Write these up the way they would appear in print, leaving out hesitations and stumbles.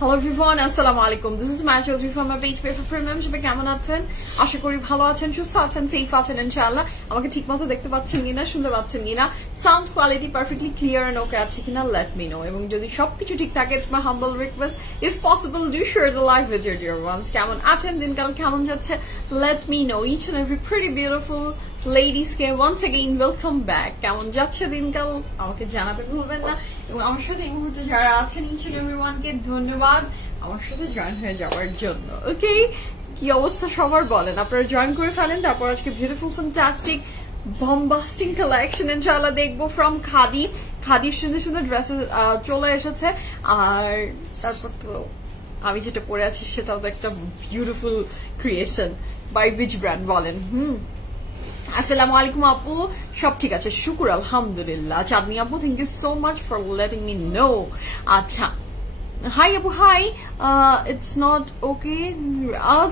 Hello everyone, assalamu alaikum. This is my Children from my page Paper Premium. সবাই কেমন আছেন? আশা করি ভালো আছেন, সুস্থ আছেন, সেফ আছেন ইনশাআল্লাহ। আমাকে ঠিকমতো দেখতে পাচ্ছেন কিনা, শুনতে পাচ্ছেন কিনা, sound quality perfectly clear and okay আছে কিনা, let me know. এবং যদি সবকিছু ঠিক থাকে, it's my humble request, if possible do share the live with your dear ones. কেমন আছেন, দিনকাল কেমন যাচ্ছে, let me know. Each and every pretty beautiful ladies K once again welcome back. কেমন যাচ্ছে দিনকাল আমাকে জানাতে ভুলবেন না। এবং আমার সাথে এই মুহূর্তে যারা আছেন each and everyone কে ধন্যবাদ আমার সাথে জয়েন হয়ে যাওয়ার জন্য। ওকে, কি অবস্থা সবার বলেন, আপনারা জয়েন করে ফেলেন। তারপর আজকে বিউটিফুল ফ্যান্টাস্টিক বম্বাস্টিং কালেকশন ইনশাআল্লাহ দেখবো ফ্রম খাদি। খাদির সুন্দর সুন্দর ড্রেসেস চলে এসেছে। আর তারপর তো আমি যেটা পরে আছি সেটাও তো একটা beautiful creation by beach brand বলেন। আসসালামু আলাইকুম আপু, সব ঠিক আছে শুকুর আলহামদুলিল্লাহ। চাঁদনি আপু, thank you so much for letting me know. আচ্ছা, হাই আপু, হাই, ইটস নট ওকে,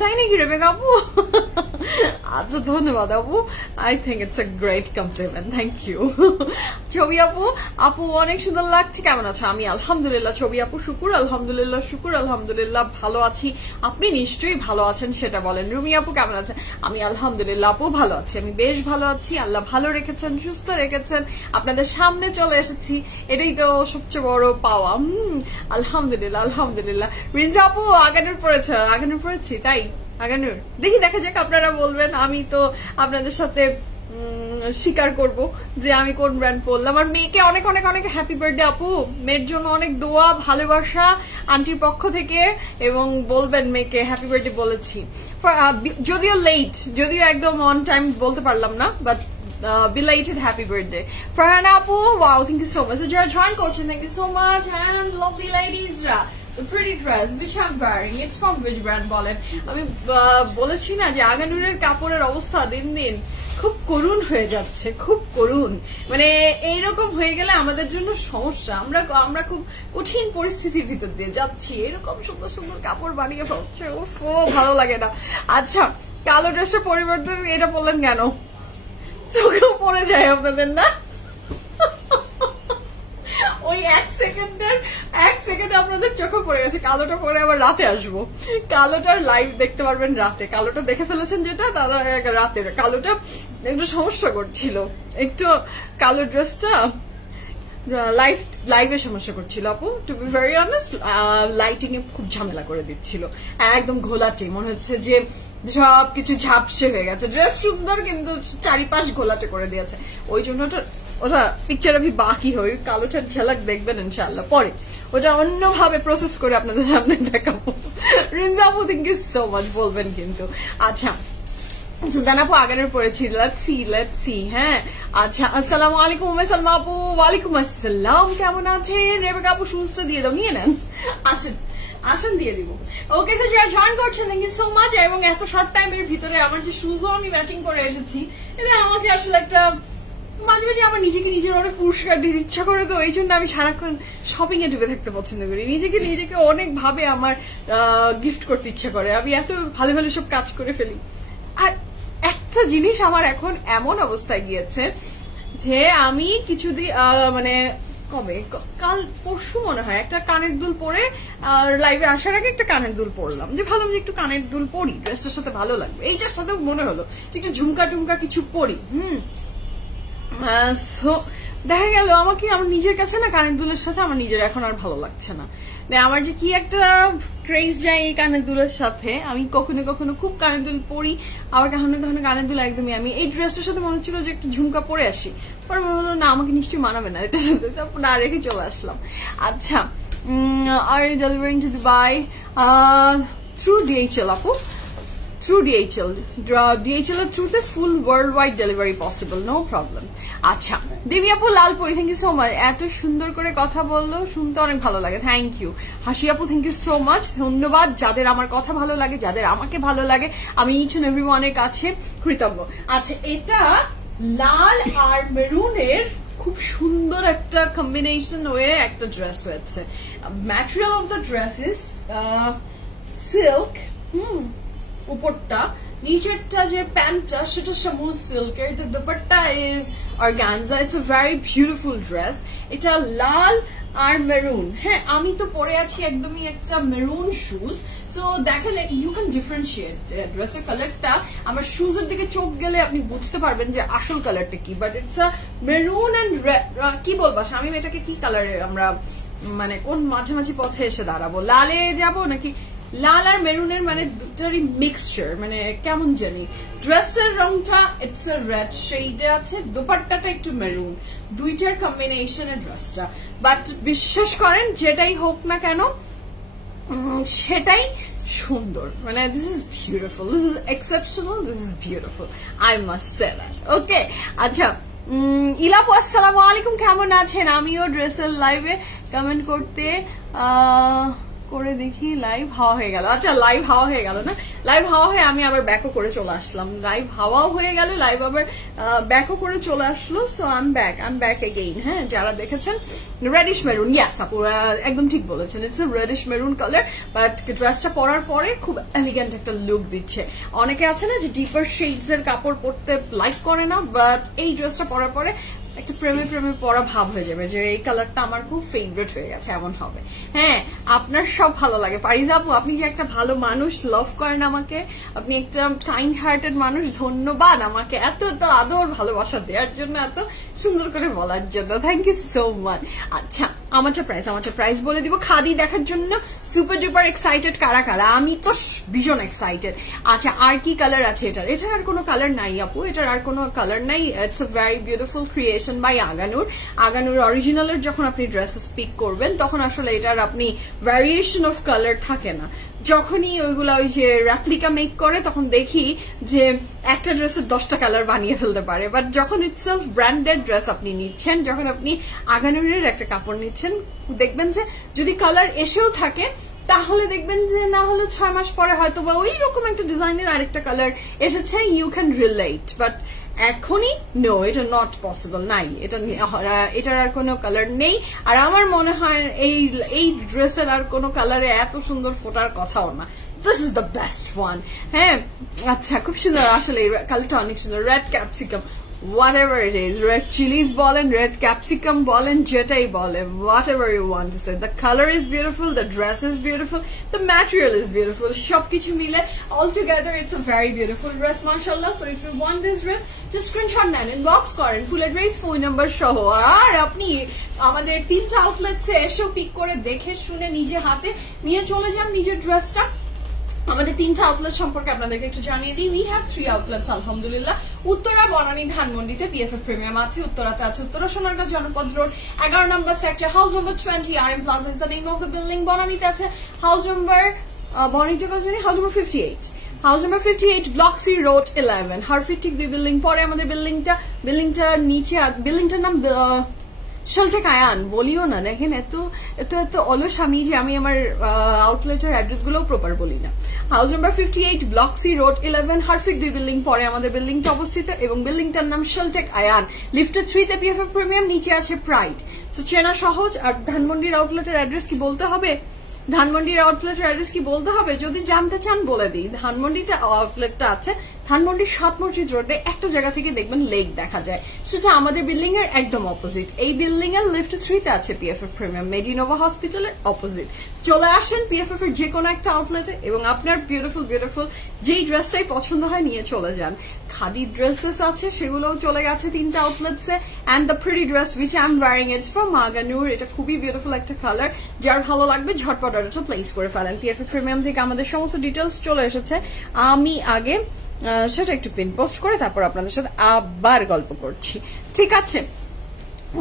তাই নাকি রেবেকা আপু? আচ্ছা, ধন্যবাদ আপু, I think it's a great compliment, thank you. Chhobi আপু, আপু অনেক সুন্দর লাগছে, কেমন আছো? আমি আলহামদুলিল্লাহ। ছবি আপু, শুকুর আলহামদুলিল্লাহ, শুকুর আলহামদুলিল্লাহ, ভালো আছি। আপনি নিশ্চয়ই ভালো আছেন সেটা বলেন। রুমি আপু কেমন আছেন? আমি আলহামদুলিল্লাহ আপু ভালো আছি, আমি বেশ ভালো আছি, আল্লাহ ভালো রেখেছেন, সুস্থ রেখেছেন, আপনাদের সামনে চলে এসেছি, এটাই তো সবচেয়ে বড় পাওয়া। আলহামদুলিল্লাহ আলহামদুলিল্লাহ। রিঞ্জা আপু আগানুর পড়েছে, আগানুর পড়েছি তাই আগানুর, দেখি দেখা যাক, আপনারা বলবেন, আমি তো আপনাদের সাথে স্বীকার করব যে আমি কোন ব্র্যান্ড পরলাম। আর মেয়েকে অনেক অনেক অনেক হ্যাপি বার্থডে আপু, মেয়ের জন্য অনেক দোয়া ভালোবাসা আন্টির পক্ষ থেকে, এবং বলবেন মেয়েকে হ্যাপি বার্থডে বলেছি, যদিও লেট, যদিও একদম অন টাইম বলতে পারলাম না, but belated happy birthday. Farhana Apu, wow, thank you so much. So Jara join coaching, thank you so much. And lovely ladies, the pretty dress which I'm wearing, it's from which brand বলেন? আমি বলেছি না যে আগানুরের কাপড়ের অবস্থা দিন দিন খুব করুণ হয়ে যাচ্ছে, খুব করুণ। মানে এইরকম হয়ে গেলে আমাদের জন্য সমস্যা, আমরা খুব কঠিন পরিস্থিতির ভিতর দিয়ে যাচ্ছি। এরকম সুন্দর সুন্দর কাপড় বানিয়ে ফেলছে, ও ভালো লাগে না। আচ্ছা, কালো ড্রেসটা পরিবর্তন এটা বললেন কেন? চোখেও পড়ে যায় আপনাদের না? ওই এক সেকেন্ডে আপনাদের চোখে পড়ে গেছে। কালোটা পরে আবার রাতে আসবো, কালোটার লাইভ দেখতে পারবেন রাতে। কালোটা দেখে ফেলেছেন যেটা, তারা রাতে কালোটা একটু সমস্যা করছিল, একটু কালো ড্রেসটা লাইভে সমস্যা করছিল আপু, to be very honest. Lighting এ খুব ঝামেলা করে দিচ্ছিল, একদম ঘোলাটে মনে হচ্ছে যে সবকিছু ঝাপসে হয়ে গেছে। ড্রেস সুন্দর কিন্তু চারিপাশ ঘোলাটে করে দিয়েছে, ওই জন্য ওটা পিকচার আমি বাকি হই, কালোটার ঝলক দেখবেন ইনশাআল্লাহ পরে, ওটা অন্যভাবে প্রসেস করে আপনাদের সামনে দেখাবো। রিঞ্জা আপু, থ্যাংক ইউ সো মাচ, বলবেন কিন্তু। আচ্ছা, সুলতান আপু আগানের পড়েছি, লেটস সি। হ্যাঁ, আচ্ছা, আসসালামু আলাইকুম উম্মে সালমা আপু। ওয়ালাইকুম আসসালাম, কেমন আছেন? রেবেকা আপু শুজটা দিয়ে দাও, নিয়ে নেন, আসেন দিয়ে দিব। ওকে স্যার, যারা জয়েন করছেন থ্যাংক ইউ সো মাচ। এবং এত শর্ট টাইমের ভিতরে আমার যে শুজও আমি ম্যাচিং করে এসেছি, এটা আমাকে আসলে একটা মাঝে মাঝে আমার নিজেকে অনেক পুরস্কার দিতে ইচ্ছা করে, তো এই জন্য আমি সারাক্ষণ শপিং এ ডুবে থাকতে পছন্দ করি। নিজেকে অনেক ভাবে আমার গিফট করতে ইচ্ছা করে, আমি এত ভালো ভালো সব কাজ করে ফেলি। আর একটা জিনিস আমার এখন এমন অবস্থায় গিয়েছে যে আমি কিছুদিন মানে কবে, কাল পরশু মনে হয়, একটা কানের দুল পরে লাইভে আসার আগে একটা কানের দুল পরলাম, যে ভালো একটু কানের দুল পরি, ড্রেসটার সাথে ভালো লাগবে। এইটার সাথেও মনে হলো যে একটু ঝুমকা টুমকা কিছু পরি। দেখা গেল আমাকে আমার নিজের কাছে না কানের দুলের সাথে আমার নিজের এখন আর ভালো লাগছে না। আমার যে কি একটা ক্রেজ যায় এই কানের দুলের সাথে, আমি কখনো কখনো খুব কানের দুল পরি, আবার কখনো কখনো কানের দুল একদমই, আমি এই ড্রেসটার সাথে মনে হচ্ছিল যে একটু ঝুমকা পরে আসি, পরে মনে হলো না আমাকে নিশ্চয়ই মানাবে না এটার সাথে, তারপর না রেখে চলে আসলাম। আচ্ছা, আর delivering to Dubai through DHL আপু, through DHL এর থ্রুতে full world wide delivery possible, no problem. আচ্ছা, দেবী আপু Lalpuri, thank you so much, এত সুন্দর করে কথা বললো, শুনতে অনেক ভালো লাগে, থ্যাংক ইউ। হাসি আপু, থ্যাংক ইউ সো মাচ, ধন্যবাদ। যাদের আমার কথা ভালো লাগে, যাদের আমাকে ভালো লাগে, আমি ইচ এন্ড এভরিওয়ানের কাছে কৃতজ্ঞ। আচ্ছা, এটা লাল আর মেরুনের খুব সুন্দর একটা কম্বিনেশন হয়ে একটা ড্রেস হয়েছে। Material of the dress is silk, উপরটা, নিচেরটা যে প্যান্টটা সেটা সমুজ সিল্কের, এটা dupatta is organza. It's a very beautiful dress. এটা লাল আর মেরুন। হ্যাঁ, আমি তো পরে আছি একদমই একটা মেরুন শুজ। সো দেখেন, ইউ ক্যান ডিফারেন্সিয়েট ড্রেসের কালারটা। আমার শুজের দিকে চোখ গেলে আপনি বুঝতে পারবেন যে আসল কালারটা কি, but it's a maroon and কি বলবো শামিম, এটাকে কি কালারে আমরা মানে কোন মাঝামাঝি পথে এসে দাঁড়াবো, লালে যাব নাকি? লাল আর মেরুনের মানে দুটারই মিক্সচার, মানে কেমন জানি। ড্রেসের রংটা ইটস আ রেড শেডে আছে, দোপাট্টাটা একটু মেরুন, দুইটার কম্বিনেশনে ড্রেসটা। বাট বিশ্বাস করেন যেটাই হোক না কেন সেটাই সুন্দর, মানে this is beautiful, this is exceptional, this is beautiful, I must say that. Okay, আচ্ছা ইলাপু আসসালামু আলাইকুম, কেমন আছেন? আমিও ড্রেসের লাইভে কমেন্ট করতে করে দেখি, লাইভ হাওয়া হয়ে গেল। আচ্ছা, লাইভ হাওয়া হয়ে গেল না? লাইভ হাওয়া হয়ে আমি আবার ব্যাকও করে চলে আসলাম। লাইভ হাওয়াও হয়ে গেল, লাইভ আবার ব্যাকও করে চলে আসলো। So I am back again. হ্যাঁ, যারা দেখেছেন রেডিশ মেরুন, ইয়াস আপু একদম ঠিক বলেছেন, it's a radish maroon colour, but ড্রেসটা পরার পরে খুব এলিগেন্ট একটা লুক দিচ্ছে। অনেকে আছে না যে ডিপার শেডস এর কাপড় পরতে লাইক করে না, বাট এই ড্রেসটা পরার পরে একটা প্রেমে প্রেমে পড়া ভাব হয়ে যাবে যে এই কালারটা আমার খুব ফেভারিট হয়ে গেছে, এমন হবে। হ্যাঁ, আপনার সব ভালো লাগে। পারিজা আপু, আপনি যে একটা ভালো মানুষ, লাভ করেন আমাকে, আপনি একটা কাইন্ড হার্টেড মানুষ, ধন্যবাদ আমাকে এত এত আদর ভালোবাসা দেওয়ার জন্য, এত সুন্দর করে বলার জন্য, থ্যাংক ইউ সো মাচ। আচ্ছা, আমারটা প্রাইস বলে দিব। খাদি দেখার জন্য সুপার ডুপার এক্সাইটেড কারা কারা? আমি তো ভীষণ এক্সাইটেড। আচ্ছা, আর কি কালার আছে এটার? এটার আর কোনো কালার নাই আপু, এটার আর কোনো কালার নাই। It's a very beautiful creation by Aganoor. Aganoor অরিজিনালের যখন আপনি ড্রেসেস পিক করবেন তখন আসলে এটার আপনি ভ্যারিয়েশন অফ কালার থাকে না। যখনই ওইগুলা ওই যে রেপ্লিকা মেক করে তখন দেখি যে একটা ড্রেসের 10টা কালার বানিয়ে ফেলতে পারে, বাট যখন ইটসেলফ ব্র্যান্ডেড ড্রেস আপনি নিচ্ছেন, যখন আপনি আগানুরের একটা কাপড় নিচ্ছেন, দেখবেন যে যদি কালার এসেও থাকে তাহলে দেখবেন যে না হলে 6 মাস পরে হয়তো বা ওই রকম একটা ডিজাইনের আরেকটা কালার এসেছে, ইউ ক্যান রিলেট। বাট এখনই নো, এটা নট পসিবল, নাই, এটার আর কোনো কালার নেই। আর আমার মনে হয় এই ড্রেসের আর কোনো কালারে এত সুন্দর ফোটার কথাও না। This is the best one. হ্যাঁ, আচ্ছা, খুব সুন্দর আসলে এই কালারটা, অনেক সুন্দর। Red capsicum, whatever it is, red chilies বলেন, red capsicum বলেন, যেটাই বলেন, whatever you want to say, the color is beautiful, the dress is beautiful, the material is beautiful, সবকিছু মিলে all together it's a very beautiful dress, mashallah. So if you want this dress, just screenshot নেন, inbox করেন, full address, phone number সহ। আর আপনি আমাদের 3টা আউটলেটসে এসেও pick করে দেখে শুনে নিজে হাতে নিয়ে চলে যান নিজের ড্রেসটা। আমাদের 3টা আউটলেট সম্পর্কে আপনাদেরকে একটু জানিয়ে দিই। উই হ্যাভ 3 আউটলেটস আলহামদুলিল্লাহ। উত্তরা, বনানী, ধানমন্ডিতে পিএফএফ প্রিমিয়াম আছে। উত্তরাতে আছে উত্তরা সোনারগাঁ জনপদ রোড 11 নম্বর সেক্টর, হাউস নম্বর 20, RM plaza is the name of the building. বনানীতে আছে হাউস নম্বর 58, হাউস নম্বর 58, ব্লক সি রোড 11। হারফিট ঠিক 2 বিল্ডিং পরে আমাদের বিল্ডিংটার নিচে, বিল্ডিংটার নাম শলটেক আয়ান। বলিও না, দেখেন এত এত এত অলস আমি যে আমি আমার আউটলেটের অ্যাড্রেস গুলো প্রপার বলি না। House number 58, block C road 11, হারফিট 2 বিল্ডিং পরে আমাদের বিল্ডিংটা অবস্থিত, এবং বিল্ডিংটার নাম শলটেক আয়ান। লিফটের 3তে পিএফএফ প্রিমিয়াম, নিচে আছে প্রাইড। তো চেনা সহজ। আর ধানমন্ডির আউটলেটের অ্যাড্রেস কি বলতে হবে? ধানমন্ডির আউটলেটের অ্যাড্রেস কি বলতে হবে? যদি জানতে চান বলে দিই। ধানমন্ডিতে আউটলেটটা আছে ধানমন্ডির 7 মসজিদ রোডে, একটা জায়গা থেকে দেখবেন লেক দেখা যায়, সেটা আমাদের বিল্ডিং এর একদম অপোজিট। এই বিল্ডিং এর লিফট 3তে আছে পিএফএফ প্রিমিয়াম, মেডিনোভা হসপিটালের অপোজিট। চলে আসেন পিএফএফ এর যে কোনো একটা আউটলেটে এবং আপনার বিউটিফুল বিউটিফুল যেই ড্রেসটাই পছন্দ হয় নিয়ে চলে যান। খাদি ড্রেসেস আছে, সেগুলোও চলে গেছে 3টা আউটলেটসে। And the pretty dress which I am wearing it's from Aganoor. এটা খুবই বিউটিফুল একটা কালার, যার ভালো লাগবে ঝটপট অর্ডারটা প্লেস করে ফেলেন। পিএফএফ প্রিমিয়াম থেকে আমাদের সমস্ত ডিটেলস চলে এসেছে। আমি আগে সেটা একটু পিন পোস্ট করে তারপর আপনাদের সাথে আবার গল্প করছি, ঠিক আছে?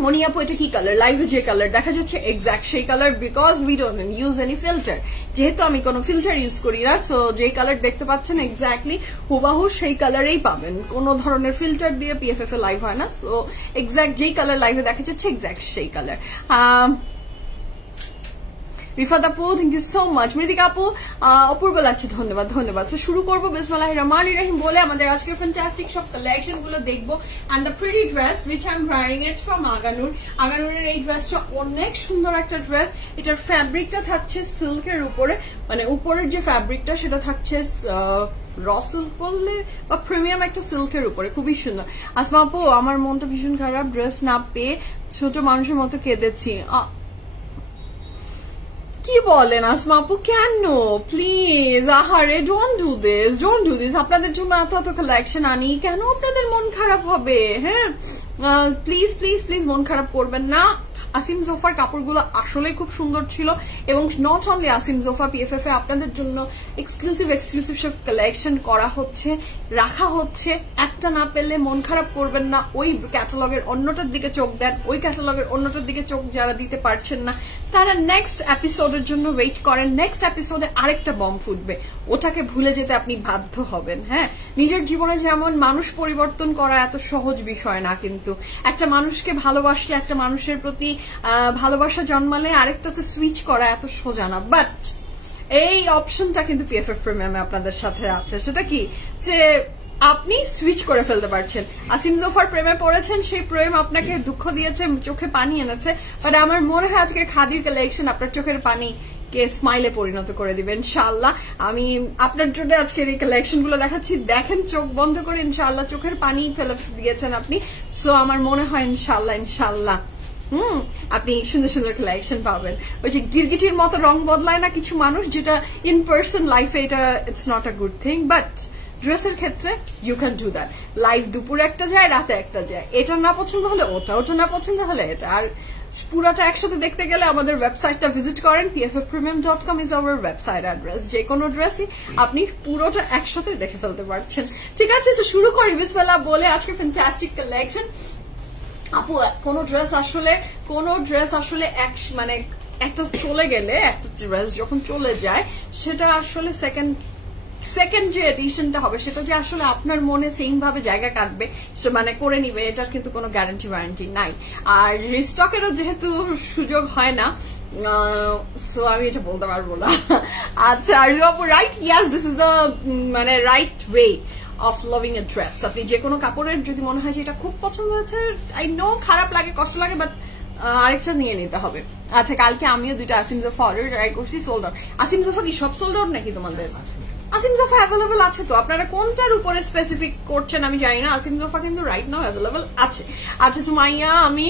মনি আপু, এটা কি কালার? লাইভে যে কালার দেখা যাচ্ছে এক্সাক্ট সেই colour, because we don't use any filter. যেহেতু আমি কোনো ফিল্টার ইউজ করি না, সো যে কালার দেখতে পাচ্ছেন এক্স্যাক্টলি হুবাহু সেই কালারেই পাবেন। কোনো ধরনের ফিল্টার দিয়ে পিএফএফ এ লাইভ হয় না। সো এক্সাক্ট যেই কালার লাইভে দেখা যাচ্ছে এক্সাক্ট সেই কালার। রিফাত আপু, thank you so much. Mritika আপু, অপূর্ব লাগছে, ধন্যবাদ ধন্যবাদ। তো শুরু করবো বিসমিল্লাহির রহমানির রহিম বলে আমাদের আজকের ফ্যান্টাস্টিক সব কালেকশন গুলো দেখবো। And the pretty dress which I am wearing it's from Aganoor. আগানুরের এই ড্রেসটা অনেক সুন্দর একটা ড্রেস। এটার ফ্যাব্রিকটা থাকছে সিল্কের উপরে, মানে উপরের যে ফ্যাব্রিকটা সেটা থাকছে র সিল্ক বললে বা প্রিমিয়াম একটা সিল্কের উপরে, খুবই সুন্দর। আসমা আপু, আমার মনটা ভীষণ খারাপ, ড্রেস না পেয়ে ছোট মানুষের মতো কেঁদেছি। কি বলেন আসমা আপু, কেন প্লিজ? আহারে, ডোন্ট ডু দিস। আপনাদের জন্য এত এত কালেকশন আনি, কেন আপনাদের মন খারাপ হবে? হ্যাঁ, প্লিজ প্লিজ প্লিজ মন খারাপ করবেন না। আসিম জোফার কাপড়গুলো আসলে খুব সুন্দর ছিল, এবং নট অনলি আসিম জোফা, পিএফএফ এ আপনাদের জন্য এক্সক্লুসিভ সব কালেকশন করা হচ্ছে, রাখা হচ্ছে। একটা না পেলে মন খারাপ করবেন না, ওই ক্যাটালগের অন্যটার দিকে চোখ দেন, ওই ক্যাটালগের অন্যটার দিকে চোখ যারা দিতে পারছেন না তারা নেক্সট এপিসোডের জন্য ওয়েট করেন। নেক্সট এপিসোডে আরেকটা বম ফুটবে, ওটাকে ভুলে যেতে আপনি বাধ্য হবেন। হ্যাঁ, নিজের জীবনে যেমন মানুষ পরিবর্তন করা এত সহজ বিষয় না, কিন্তু একটা মানুষকে ভালোবাসলে, একটা মানুষের প্রতি ভালোবাসা জন্মালে আরেকটাতে সুইচ করা এত সোজা না। বাট এই অপশনটা কিন্তু পিএফএফ প্রিমিয়ামে আপনাদের সাথে আছে। সেটা কি যে আপনি সুইচ করে ফেলতে পারছেন। আসিম জোফার প্রেমে পড়েছেন, সেই প্রেম আপনাকে দুঃখ দিয়েছে, চোখে পানি এনেছে, বাট আমার মনে হয় আজকের খাদির কালেকশন আপনার চোখের পানি কে স্মাইলে পরিণত করে দিবে ইনশাআল্লাহ। আমি আপনার জন্য আজকের এই কালেকশন গুলো দেখাচ্ছি, দেখেন চোখ বন্ধ করে, ইনশাআল্লাহ চোখের পানি ফেলে দিয়েছেন আপনি। সো আমার মনে হয় ইনশাআল্লাহ আপনি সুন্দর সুন্দর কালেকশন পাবেন। ওই যে গিরগিটির মতো রং বদলায় না কিছু মানুষ, যেটা ইন পার্সন লাইফে এটা it's not a good thing, but ড্রেসের ক্ষেত্রে you can do that. Life দুপুরে একটা যায়, রাতে একটা যায়, এটা না পছন্দ হলে ওটা, ওটা না পছন্দ হলে এটা। আর পুরাটা একসাথে দেখতে গেলে আমাদের ওয়েবসাইটটা ভিজিট করেন, pffpremium.com is our website address. যে কোনো ড্রেসই আপনি পুরোটা একসাথে দেখে ফেলতে পারছেন। ঠিক আছে, শুরু করি বিসমিল্লাহ বলে আজকে ফ্যান্টাস্টিক কালেকশন। আপু, কোন ড্রেস আসলে মানে একটা চলে গেলে, একটা ড্রেস যখন চলে যায়, সেটা আসলে সেকেন্ড যে এডিশনটা হবে সেটা যে আসলে আপনার মনে সেম ভাবে জায়গা কাটবে, মানে করে নিবে, এটার কিন্তু কোনো গ্যারান্টি ওয়ারেন্টি নাই। আর রিস্টকেরও যেহেতু সুযোগ হয় না, সো আমি এটা বলতে পারবো না। আচ্ছা, আর ইউ আপু right, yes this is the মানে right way of loving a dress. আপনি যে কোনো কাপড়ের যদি মনে হয় যে এটা খুব পছন্দ হয়েছে, আই নো খারাপ লাগে, কষ্ট লাগে, বাট আরেকটা নিয়ে নিতে হবে। আচ্ছা, কালকে আমিও দুইটা আসিম জোফা অর্ডার ট্রাই করছি, সোল্ড আউট। আসিম জোফা কি সব সোল্ড আউট নাকি তোমাদের? আসিম জোফা অ্যাভেলেবল আছে তো, আপনারা কোনটার উপরে স্পেসিফিক করছেন আমি জানি না। আসিম জোফা কিন্তু রাইট নাও অ্যাভেলেবল আছে। আচ্ছা সুমাইয়া, আমি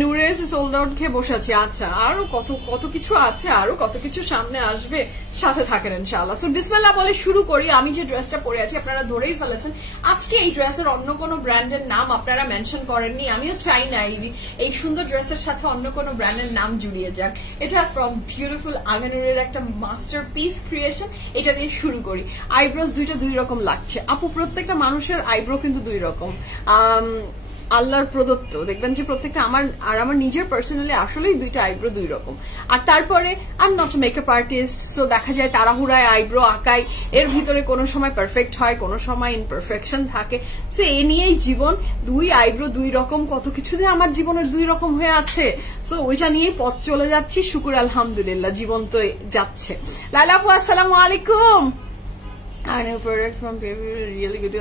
নুরেস সোল্ড আউট খেয়ে বসে আছি। আচ্ছা, আরো কত কিছু আছে, আরো কত কিছু সামনে আসবে, সাথে থাকেন ইনশাআল্লাহ। সো বিসমিল্লাহ বলে শুরু করি। আমি যে ড্রেসটা পরে আছি আপনারা ধরেই ফেলেছেন, আজকে এই ড্রেসের অন্য কোনো ব্র্যান্ডের নাম আপনারা মেনশন করেননি। আমিও চাই না এই সুন্দর ড্রেসের সাথে অন্য কোনো ব্র্যান্ডের নাম জুড়িয়ে যাক। এটা ফ্রম বিউটিফুল আগানুরের একটা মাস্টার পিস ক্রিয়েশন। এটা দিয়ে শুরু করি। আইব্রোস দুইটা দুই রকম লাগছে আপু, প্রত্যেকটা মানুষের আইব্রো কিন্তু দুই রকম, আল্লাহর প্রদত্ত। দেখবেন যে প্রত্যেকটা আমার নিজের পার্সোনালি আসলেই দুইটা আইব্রো দুই রকম। আর তারপরে I am not a makeup artist, so দেখা যায় তাড়াহুড়ায় আইব্রো আঁকাই, এর ভিতরে কোনো সময় পারফেক্ট হয়, কোনো সময় ইনপারফেকশন থাকে। সো এ নিয়েই জীবন, দুই আইব্রো দুই রকম, কত কিছু যে আমার জীবনের দুই রকম হয়ে আছে। সো ওইটা নিয়েই পথ চলে যাচ্ছি, শুকুর আলহামদুলিল্লাহ, জীবন তো যাচ্ছে। লাইলা আপু আসসালামু আলাইকুম। I know products from people really good.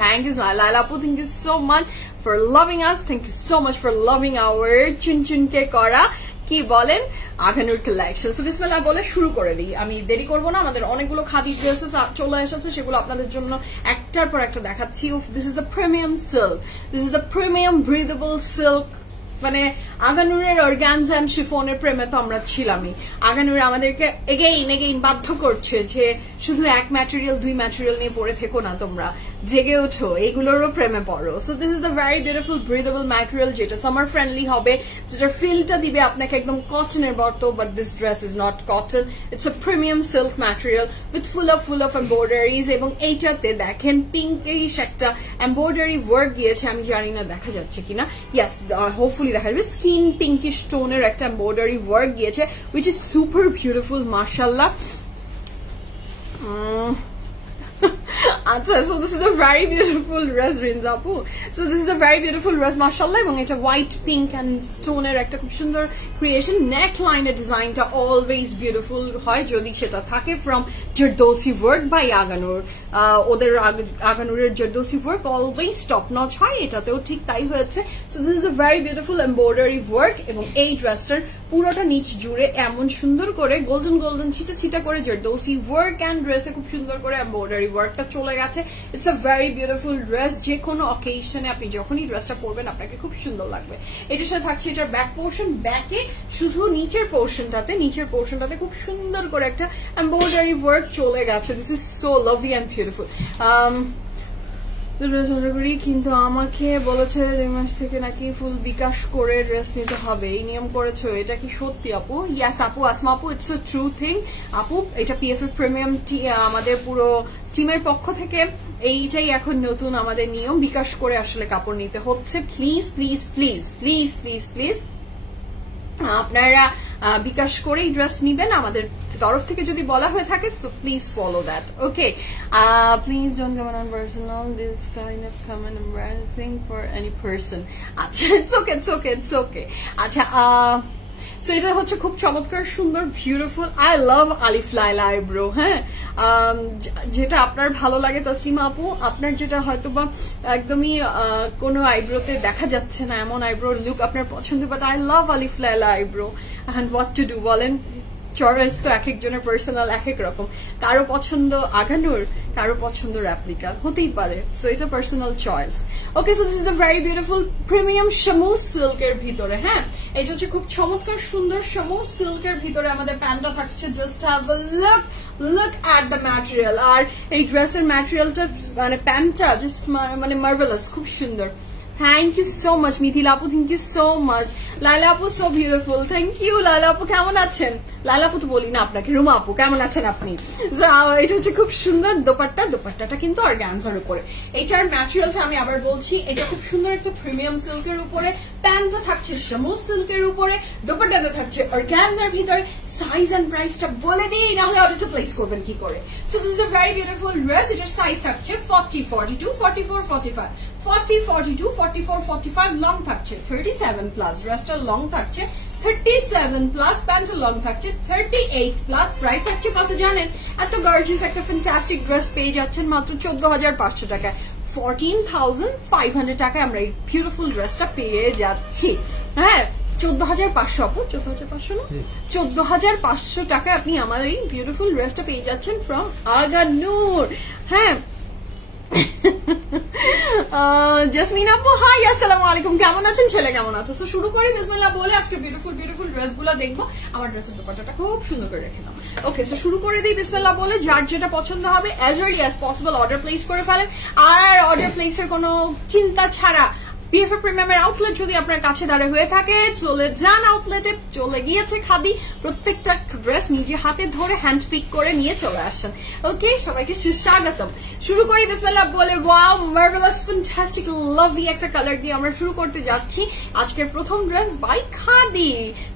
Thank you, Laila Apu. Thank you so much for loving us. Thank you so much for loving our chun chun ke kora. কি বলেন আগানুর কালেকশন। সো বিসমিল্লাহ বলে শুরু করে দিই, আমি দেরি করব না। আমাদের অনেকগুলো খাদি ড্রেসেস চলে এসেছে, সেগুলো আপনাদের জন্য একটার পর একটা দেখাচ্ছি। This is the premium silk, this is the premium breathable silk. মানে আগানুরের অর্গানজা এন্ড শিফনের প্রেমে তো আমরা ছিলামই। আগানুর আমাদেরকে এগেইন বাধ্য করছে যে শুধু এক ম্যাটেরিয়াল, দুই ম্যাটেরিয়াল নিয়ে পড়ে থেকো না, তোমরা জেগে ওঠো, এগুলোরও প্রেমে পড়ো। So this is the very beautiful breathable material, যেটা সামার ফ্রেন্ডলি হবে, যেটা ফিলটা দিবে আপনাকে একদম কটনের মতো। But this dress is not cotton, it's a premium silk material with full of embroideries. এবং এইটাতে দেখেন পিঙ্কিশ একটা এমব্রয়ডারি ওয়ার্ক দিয়েছে, আমি জানি না দেখা যাচ্ছে কিনা, ইয়াস হোপফুলি দেখা যাবে, স্কিন পিঙ্কিশ টোনের একটা এমব্রয়ডারি ওয়ার্ক দিয়েছে, উইচ ইজ সুপার বিউটিফুল মাশাআল্লাহ। আচ্ছা, so this is a very beautiful dress, Rinza Apu. So this is a very beautiful dress, mashallah, এবং এটা হোয়াইট পিঙ্ক এন্ড স্টোনের একটা খুব সুন্দর ক্রিয়েশন। নেক লাইনের ডিজাইনটা অলওয়েজ বিউটিফুল হয় যদি সেটা থাকে from zardozi work by Aganoor. ওদের আগানুরের zardozi work always top notch হয়, এটাতেও ঠিক তাই হয়েছে। So this is a very beautiful embroidery work, এবং এই ড্রেসটার পুরোটা নিচ জুড়ে এমন সুন্দর করে গোল্ডেন গোল্ডেন ছিটা ছিটা করে জর্দৌসি ওয়ার্ক অ্যান্ড ড্রেসে খুব সুন্দর করে এমব্রয়ডারি ওয়ার্কটা চলে গেছে। It's a very beautiful dress, যে কোনো অকেশনে আপনি যখনই ড্রেসটা পরবেন আপনাকে খুব সুন্দর লাগবে। এটার সাথে থাকছে এটার ব্যাক পোর্শন, ব্যাকে শুধু নিচের পোর্শনটাতে খুব সুন্দর করে একটা এমব্রয়ডারি ওয়ার্ক চলে গেছে। This is so lovely and beautiful. Dress order করি, কিন্তু আমাকে বলেছে 2 মাস থেকে নাকি ফুল বিকাশ করে ড্রেস নিতে হবে, এই নিয়ম করেছো, এটা কি সত্যি আপু? ইয়াস আপু, আসমা আপু, ইটস আ ট্রু থিং আপু। এটা PFF প্রিমিয়াম আমাদের পুরো টিমের পক্ষ থেকে এইটাই এখন নতুন আমাদের নিয়ম, বিকাশ করে আসলে কাপড় নিতে হচ্ছে। Please please please please please please আপনারা বিকাশ করেই ড্রেস নিবেন আমাদের তরফ থেকে যদি বলা হয়ে থাকে। So please follow that, okay? Please don't comment on personal, this kind of comment embarrassing for any person. আচ্ছা, it's okay it's okay it's okay. আচ্ছা, সো এটা হচ্ছে খুব চমৎকার সুন্দর beautiful. I love Alif Laila eyebrow. হ্যাঁ, যেটা আপনার ভালো লাগে তাসলিমা আপু, আপনার যেটা হয়তো বা একদমই কোনো আইব্রোতে দেখা যাচ্ছে না এমন আইব্রো লুক আপনার পছন্দ, but I love Alif Laila eyebrow. And what to do বলেন, চয়েস তো এক একজনের পার্সোনাল এক এক রকম, কারো পছন্দ আগানোর, কারো পছন্দ রেপ্লিকা, হতেই পারে। সো এটা personal choice. Okay, so this is the very beautiful premium শামুজ সিল্কের ভিতরে। হ্যাঁ, এটা হচ্ছে খুব চমৎকার সুন্দর শামুজ সিল্কের ভিতরে আমাদের প্যান্টটা থাকছে। Just have a look at the material. আর এই ড্রেসের ম্যাটেরিয়ালটা মানে প্যান্টটা জাস্ট মানে মার্ভেলাস, খুব সুন্দর। Thank you so much Mithila আপু, thank you so much. Laila আপু, so beautiful, thank you. Laila আপু কেমন আছেন? লাইলা আপু তো বলি না আপনাকে, রুমা আপু কেমন আছেন আপনি? এটা হচ্ছে খুব সুন্দর দোপাট্টাটা কিন্তু অর্গানজার উপরে। এটার ম্যাটেরিয়ালটা আমি আবার বলছি, এটা খুব সুন্দর একটা প্রিমিয়াম সিল্কের উপরে, প্যান্টটা থাকছে শামুজ সিল্কের উপরে, দোপাট্টাটা থাকছে অর্গানজার ভিতরে। সাইজ এন্ড প্রাইসটা বলে দিই, না হলে অর্ডারটা প্লেস করবেন কি করে? So this is a very beautiful dress. এটার সাইজ থাকছে 40, 42, 44, 45, 40, 42, 44, 45, লং থাকছে 37 প্লাস, ড্রেসটা লং থাকছে 37 প্লাস, প্যান্টটা লং থাকছে 38 প্লাস। প্রাইস থাকছে কত জানেন? এত গর্জিয়াস একটা ফ্যান্টাস্টিক ড্রেস পেয়ে যাচ্ছেন মাত্র 14,500 টাকায়। 14,500 টাকায় আমরা এই বিউটিফুল ড্রেসটা পেয়ে যাচ্ছি। হ্যাঁ, 14,500 আপু, 14,500 না, 14,500 টাকায় আপনি আমার এই বিউটিফুল ড্রেসটা পেয়ে যাচ্ছেন ফ্রম আগানুর। হ্যাঁ, জসমিন আপু, হাই, আসসালামু আলাইকুম, কেমন আছেন? ছেলে কেমন আছো? তো শুরু করি বিসমিল্লাহ বলে। আজকে বিউটিফুল বিউটিফুল ড্রেস গুলো দেখবো। আমার ড্রেসের দোপাট্টাটা খুব সুন্দর করে রেখে দাও। ওকে, সো শুরু করে দিই বিসমিল্লাহ বলে। যার যেটা পছন্দ হবে as early as possible order place করে ফেলেন। আর অর্ডার প্লেসের কোনো চিন্তা ছাড়া PFF প্রিমিয়ামের আউটলেট যদি আপনার কাছে দাঁড়িয়ে হয়ে থাকে, চলে যান আউটলেটে। চলে গিয়েছে খাদি, প্রত্যেকটা ড্রেস নিজে হাতে ধরে হ্যান্ড পিক করে নিয়ে চলে আসছেন। ওকে, সবাইকে সুস্বাগতম। শুরু করি বিসমিল্লাহ বলে। ওয়াও, মার্ভেলাস, ফ্যান্টাস্টিক, লাভলি একটা কালার দিয়ে আমরা শুরু করতে যাচ্ছি আজকের প্রথম dress by Khadi.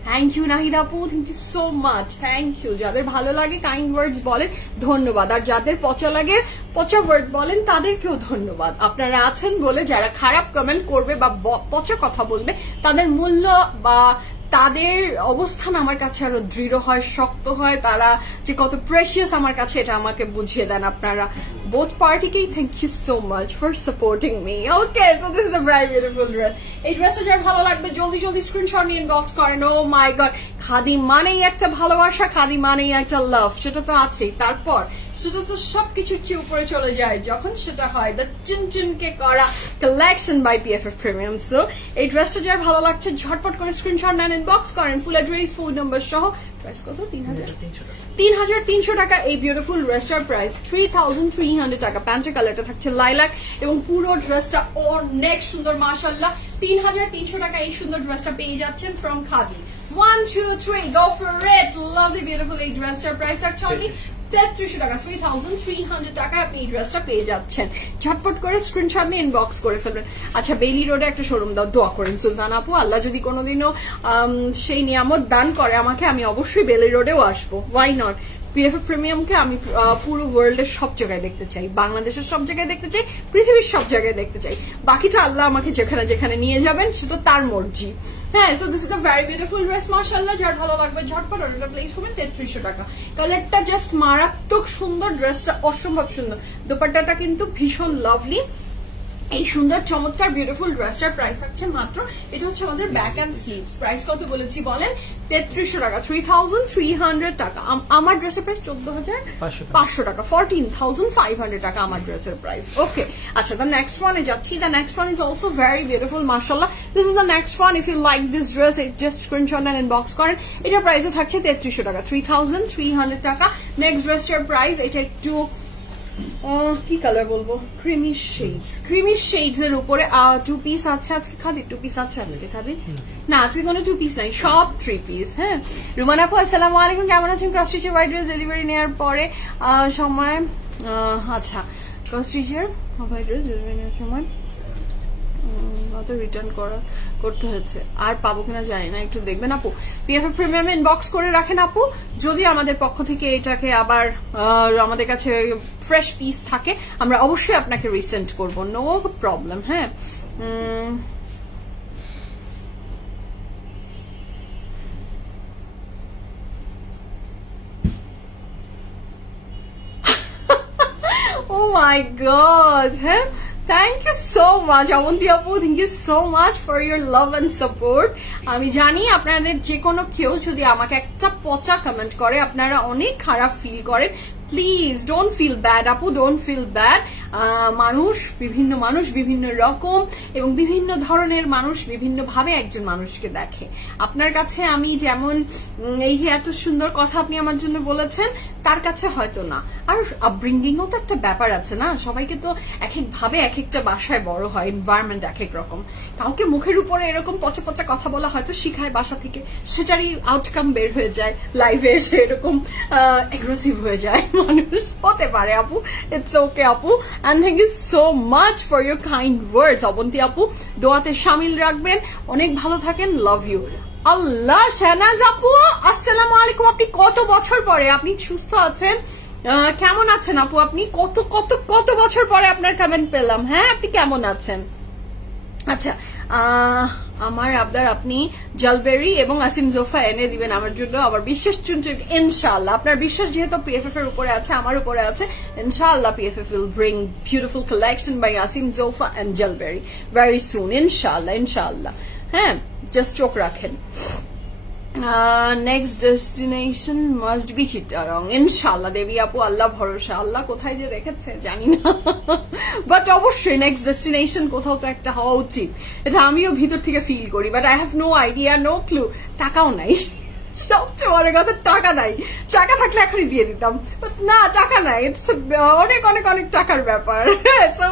Thank you Nahid আপু, thank you so much, thank you. যাদের ভালো লাগে কাইন্ড ওয়ার্ডস বলেন, ধন্যবাদ। আর যাদের পচা লাগে পচা ওয়ার্ড বলেন, তাদেরকেও ধন্যবাদ। আপনারা আছেন বলে যারা খারাপ কমেন্ট করবে বা পচা কথা বলবে, তাদের মূল্য বা তাদের অবস্থান আমার কাছে আরো দৃঢ় হয়, শক্ত হয়। তারা যে কত প্রেশিয়াস আমার কাছে, এটা আমাকে বুঝিয়ে দেন আপনারা। বোথ পার্টিকেই thank you so much for supporting me. Okay, so this is a very beautiful dress. এই ড্রেসটা যার ভালো লাগবে জলদি জলদি স্ক্রিনশট নিয়ে ইনবক্স করেন। ও মাই গড, খাদি মানেই একটা ভালোবাসা, খাদি মানেই একটা লাভ, সেটা তো আছেই। তারপর সেটা তো সবকিছুর চেয়ে উপরে চলে যায় যখন সেটা হয় দ্য চিনচিনকে করা collection by PFF premium. So এই ড্রেসটা যার ভালো লাগছে ঝটপট করে স্ক্রিনশট নেন, ইনবক্স করেন। ফুল অ্যাড্রেস, ফোন নাম্বার সহ। প্রাইস কত? 3,300 টাকা। এই বিউটিফুল ড্রেসটার প্রাইস 3,300 টাকা। প্যান্টের কালারটা থাকছে লাইলাক এবং পুরো ড্রেসটা অনেক সুন্দর মাশাআল্লাহ। 3,300 টাকা এই সুন্দর ড্রেসটা পেয়ে যাচ্ছেন from khadi. 1, 2, 3, go for it. Lovely beautiful এই ড্রেসটার প্রাইস থাকছে অনলি 3,300 টাকা। 3,300 টাকা আপনি এই ড্রেসটা পেয়ে যাচ্ছেন। ঝটপট করে স্ক্রিনশট নিয়ে ইনবক্স করে ফেলবেন। আচ্ছা, বেইলি রোডে একটা শোরুম দাও, দোয়া করেন সুলতান আপু, আল্লাহ যদি কোনোদিনও সেই নিয়ামত দান করে আমাকে, আমি অবশ্যই বেইলি রোডেও আসবো। Why not? PFF প্রিমিয়ামকে আমি পুরো ওয়ার্ল্ডের সব জায়গায় দেখতে চাই, বাংলাদেশের সব জায়গায় দেখতে চাই, পৃথিবীর সব জায়গায় দেখতে চাই। বাকিটা আল্লাহ আমাকে যেখানে যেখানে নিয়ে যাবেন সেটা তার মর্জি। হ্যাঁ, so this is a very beautiful dress মাশাআল্লাহ। যার ভালো লাগবে ঝটপট অর্ডারটা প্লেস করবেন। 3,300 টাকা। কালারটা জাস্ট মারাত্মক সুন্দর, ড্রেসটা অসম্ভব সুন্দর। দোপাট্টাটা কিন্তু ভীষণ লাভলি এই সুন্দর চমৎকার বিউটিফুল ড্রেসটার প্রাইস থাকছে মাত্র, এটা হচ্ছে আমাদের ব্যাক এন্ড স্লিভস, প্রাইস কত বলেছি বলেন, 3300 টাকা, 3300 টাকা। আমার ড্রেসের প্রাইস 14500 টাকা, 14500 টাকা আমার ড্রেসের প্রাইস। ওকে, আচ্ছা দ্য নেক্সট ওয়ানে যাচ্ছি। The next one is also very beautiful, মাশাআল্লাহ। This is the next one. If you like this dress, just screenshot and inbox করেন। এটা প্রাইসও থাকছে 3300 টাকা, 3300 টাকা। নেক্সট ড্রেসটার প্রাইস, এটা একটু কি কালার বলবো, ক্রিমি শেডস এর উপরে 2 পিস আছে আজকে। খাদি 2 পিস আছে আজকে, খাদি না আজকে কোনো 2 পিস নাই, সব 3 পিস। হ্যাঁ, রুমান আপু আসসালামু আলাইকুম, কেমন আছেন? ক্রস স্টিচের হোয়াইট ড্রেস ডেলিভারি নেওয়ার পরে সময়, আচ্ছা ক্রস স্টিচের হোয়াইট ড্রেস ডেলিভারি নেওয়ার সময় রিটার্ন করতে হচ্ছে, আর পাবো কিনা জানি না, একটু দেখবেন আপু। পিএফএফ প্রিমিয়াম ইনবক্স করে রাখেন আপু, যদি আমাদের পক্ষ থেকে এটাকে আবার আমাদের কাছে ফ্রেশ পিস থাকে আমরা অবশ্যই আপনাকে রিসেন্ড করব, নো প্রবলেম। হ্যাঁ, oh my god, হ্যাঁ, thank you so much Abanti আপু, thank you so much for your love and support। আমি জানি আপনাদের যে কোনো কেউ যদি আমাকে একটা পচা কমেন্ট করে আপনারা অনেক খারাপ ফিল করেন, প্লিজ ডোন্ট ফিল ব্যাড আপু, ডোন্ট ফিল ব্যাড। মানুষ বিভিন্ন রকম এবং বিভিন্ন ধরনের মানুষ বিভিন্ন ভাবে একজন মানুষকে দেখে। আপনার কাছে আমি যেমন এই যে এত সুন্দর কথা আপনি আমার জন্য বলেছেন, তার কাছে হয়তো না। আর আপব্রিঙ্গিংও তো একটা ব্যাপার আছে না, সবাইকে তো এক এক ভাবে এক একটা বাসায় বড় হয়, এনভায়রনমেন্ট এক এক রকম। কাউকে মুখের উপরে এরকম পচা পচা কথা বলা হয়তো শিখায় বাসা থেকে, সেটারই আউটকাম বের হয়ে যায় লাইভে এসে এরকম এগ্রেসিভ হয়ে যায় মানুষ, হতে পারে আপু, ইটস ওকে আপু। And thank you so much for your kind words Abanti আপু, দোয়াতে শামিল রাখবেন, অনেক ভালো থাকেন, লাভ ইউ। আল্লাহ, শাহনাজ আপু আসসালামু আলাইকুম, আপনি কত বছর পরে, আপনি সুস্থ আছেন, কেমন আছেন আপু? আপনি কত কত কত বছর পরে আপনার কমেন্ট পেলাম। হ্যাঁ, আপনি কেমন আছেন? আচ্ছা, আমার আবদার আপনি জলবেরি এবং আসিম জোফা এনে দিবেন আমার জন্য, আমার বিশ্বাস ইনশাআল্লাহ। আপনার বিশ্বাস যেহেতু পিএফএফ এর উপরে আছে, আমার উপরে আছে, ইনশাআল্লাহ পিএফএফ will bring beautiful collection by Asim Zofa and Jalberry very soon, ইনশাআল্লাহ ইনশাআল্লাহ। হ্যাঁ, জাস্ট চোখ রাখেন। Next destination must be Chittagong, ইনশাআল্লাহ দেবী আপু, আল্লাহ ভরসা, আল্লাহ কোথায় যে রেখেছে জানি না, বাট অবশ্যই নেক্সট ডেস্টিনেশন কোথাও তো একটা হওয়া উচিত, এটা আমিও ভিতর থেকে ফিল করি, but I have no idea, no clue, টাকাও নাই, সবচেয়ে বড় কথা টাকা নাই। টাকা থাকলে এখনই দিয়ে দিতাম, বাট না, টাকা নাই, ইটস অনেক অনেক অনেক টাকার ব্যাপার। সো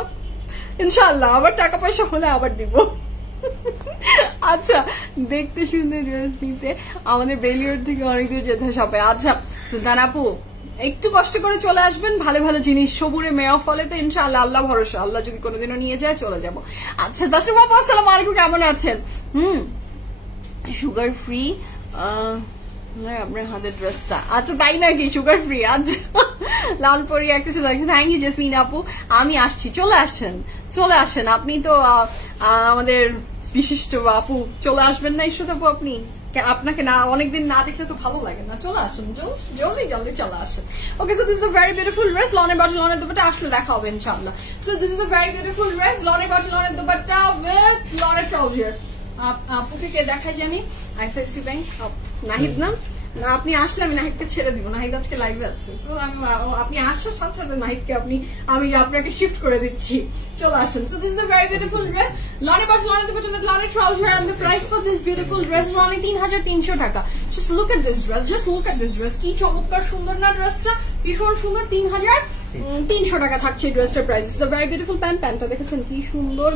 ইনশাআল্লাহ আবার টাকা পয়সা হলে আবার দিব। আচ্ছা, দেখতে সুন্দর ড্রেস নিতে আমাদের বেলিওর থেকে অনেক দূর যেতে হবে। আচ্ছা সুলতান আপু, একটু কষ্ট করে চলে আসবেন, ভালো ভালো জিনিস সবুরে মেয়া ফলে তো ইনশাআল্লাহ, আল্লাহ ভরসা, আল্লাহ যদি কোনোদিনও নিয়ে যায় চলে যাব। আচ্ছা দর্শক বাবু আসসালামু আলাইকুম, কেমন আছেন? সুগার ফ্রি আপনার হাতের ড্রেসটা, আচ্ছা তাই নাকি, সুগার ফ্রি? আচ্ছা, লালপরি একটা সুন্দর, থ্যাংক ইউ জেসমিন আপু, আমি আসছি, চলে আসেন, আপনি তো আমাদের বিশিষ্ট আপু, চলে আসবেন না ঈশ্বর আপু? আপনি, আপনাকে না অনেকদিন না দেখলে তো ভালো লাগে না, চলে আসেন, জলদি চলে আসেন। Okay, so this is a very beautiful dress, লনের বাজু লনের দুপাট্টা, আসলে দেখা হবে ইনশাআল্লাহ। So this is a very beautiful dress, লনের বাজু লনের দুপাট্টা উইথ লনের ট্রাউজার। আপুকে কে দেখা জানি, আইএফএসসি ব্যাংক, নাহিদ না, আপনি আসলে আমি নাহিদকে ছেড়ে দিব, নাহিদ আজকে লাইভে আছে, সো আপনি আসার সাথে সাথে নাহিদকে আমি আপনাকে শিফট করে দিচ্ছি, চলে আসেন। So this is a very beautiful dress, লনের বাজু লনের দুপাট্টা উইথ লনের trouser, and the price for this beautiful dress is only 3300 টাকা। Just look at this dress, কি চমৎকার সুন্দর না ড্রেসটা, ভীষণ সুন্দর। 3300 টাকা থাকছে এই ড্রেসটার প্রাইস। দ্য ভেরি বিউটিফুল প্যান্টটা দেখেছেন কি সুন্দর,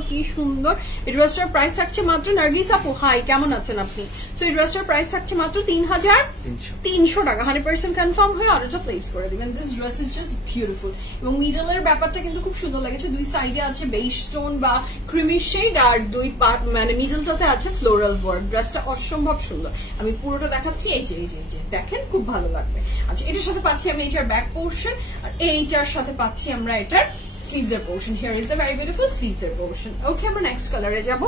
এই ড্রেসটার প্রাইস থাকছে মাত্র, নার্গিস আপু হাই, কেমন আছেন আপনি? সো এই ড্রেসটার প্রাইস থাকছে মাত্র 3300 টাকা। 100% কনফার্ম হয়ে অর্ডারটা প্লেস করে দিবেন। This dress is just beautiful, এবং মিডলের ব্যাপারটা কিন্তু খুব সুন্দর লাগছে, দুই সাইডে আছে বেজ টোন বা ক্রিমি শেড, আর দুই পার্ট মানে মিডলটাতে আছে ফ্লোরাল ওয়ার্ক। ড্রেসটা অসম্ভব সুন্দর, আমি পুরোটা দেখাচ্ছি, এই যে দেখেন, খুব ভালো লাগবে। আচ্ছা, এটার সাথে পাচ্ছি আমি এটার ব্যাক পোর্শন, আর এইটার সাথে পাচ্ছি আমরা এটার স্লিভস এর portion. Here is the very beautiful sleeves এর পোর্শন। ওকে, আমরা নেক্সট কালারে যাবো।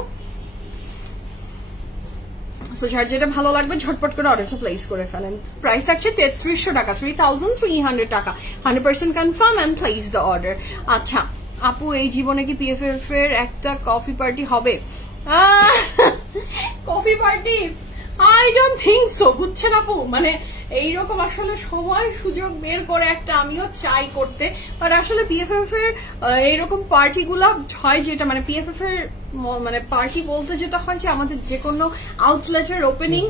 সো যার যেটা ভালো লাগবে ঝটপট করে অর্ডারটা প্লেস করে ফেলেন। প্রাইস থাকছে 3300 টাকা, 3300 টাকা, 100% confirm and place the order. আচ্ছা, আপু এই জীবনে কি পিএফএফ এর একটা কফি পার্টি হবে? Coffee party I don't think so, বুঝছেন আপু? মানে এইরকম আসলে সময় সুযোগ বের করে একটা আমিও চাই করতে, বাট আসলে পিএফএফ এর এইরকম পার্টি গুলা হয় যেটা মানে পিএফএফ এর মানে পার্টি বলতে যেটা হয় যে আমাদের যে কোনো আউটলেটের ওপেনিং,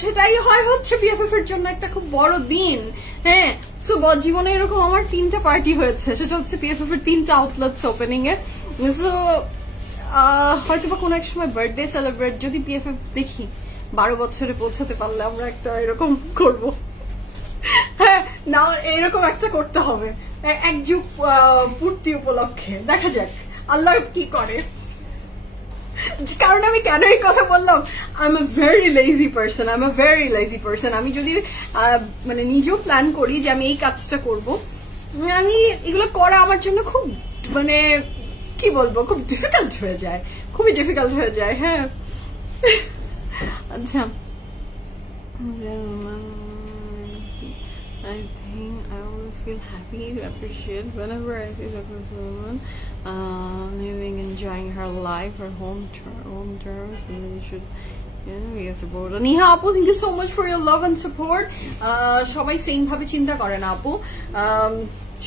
সেটাই হয় হচ্ছে পিএফএফ এর জন্য একটা খুব বড় দিন। হ্যাঁ, সো জীবনে এরকম আমার 3টা পার্টি হয়েছে, সেটা হচ্ছে পিএফএফ এর 3টা আউটলেটস ওপেনিং এ। সো হয়তো বা কোনো এক সময় বার্থডে সেলিব্রেট যদি পিএফএফ দেখি 12 বছরে পৌঁছাতে পারলে আমরা একটা এরকম করব। হ্যাঁ না, এরকম একটা করতে হবে এক যুগ পূর্তি উপলক্ষে। দেখা যাক আল্লাহ কি করে। কারণ আমি কেন এই কথা বললাম, I am a very lazy person. আমি যদি মানে নিজেও প্ল্যান করি যে আমি এই কাজটা করব, আমি এগুলো করা আমার জন্য খুব মানে কি বলবো, খুব ডিফিকাল্ট হয়ে যায়, খুবই ডিফিকাল্ট হয়ে যায়। হ্যাঁ আচ্ছা, I think I always feel happy to appreciate whenever I see a woman living, enjoying her life, her home terms, and we should be a support. Niha Apu, thank you so much for your love and support. সবাই same ভাবে চিন্তা করে না আপু,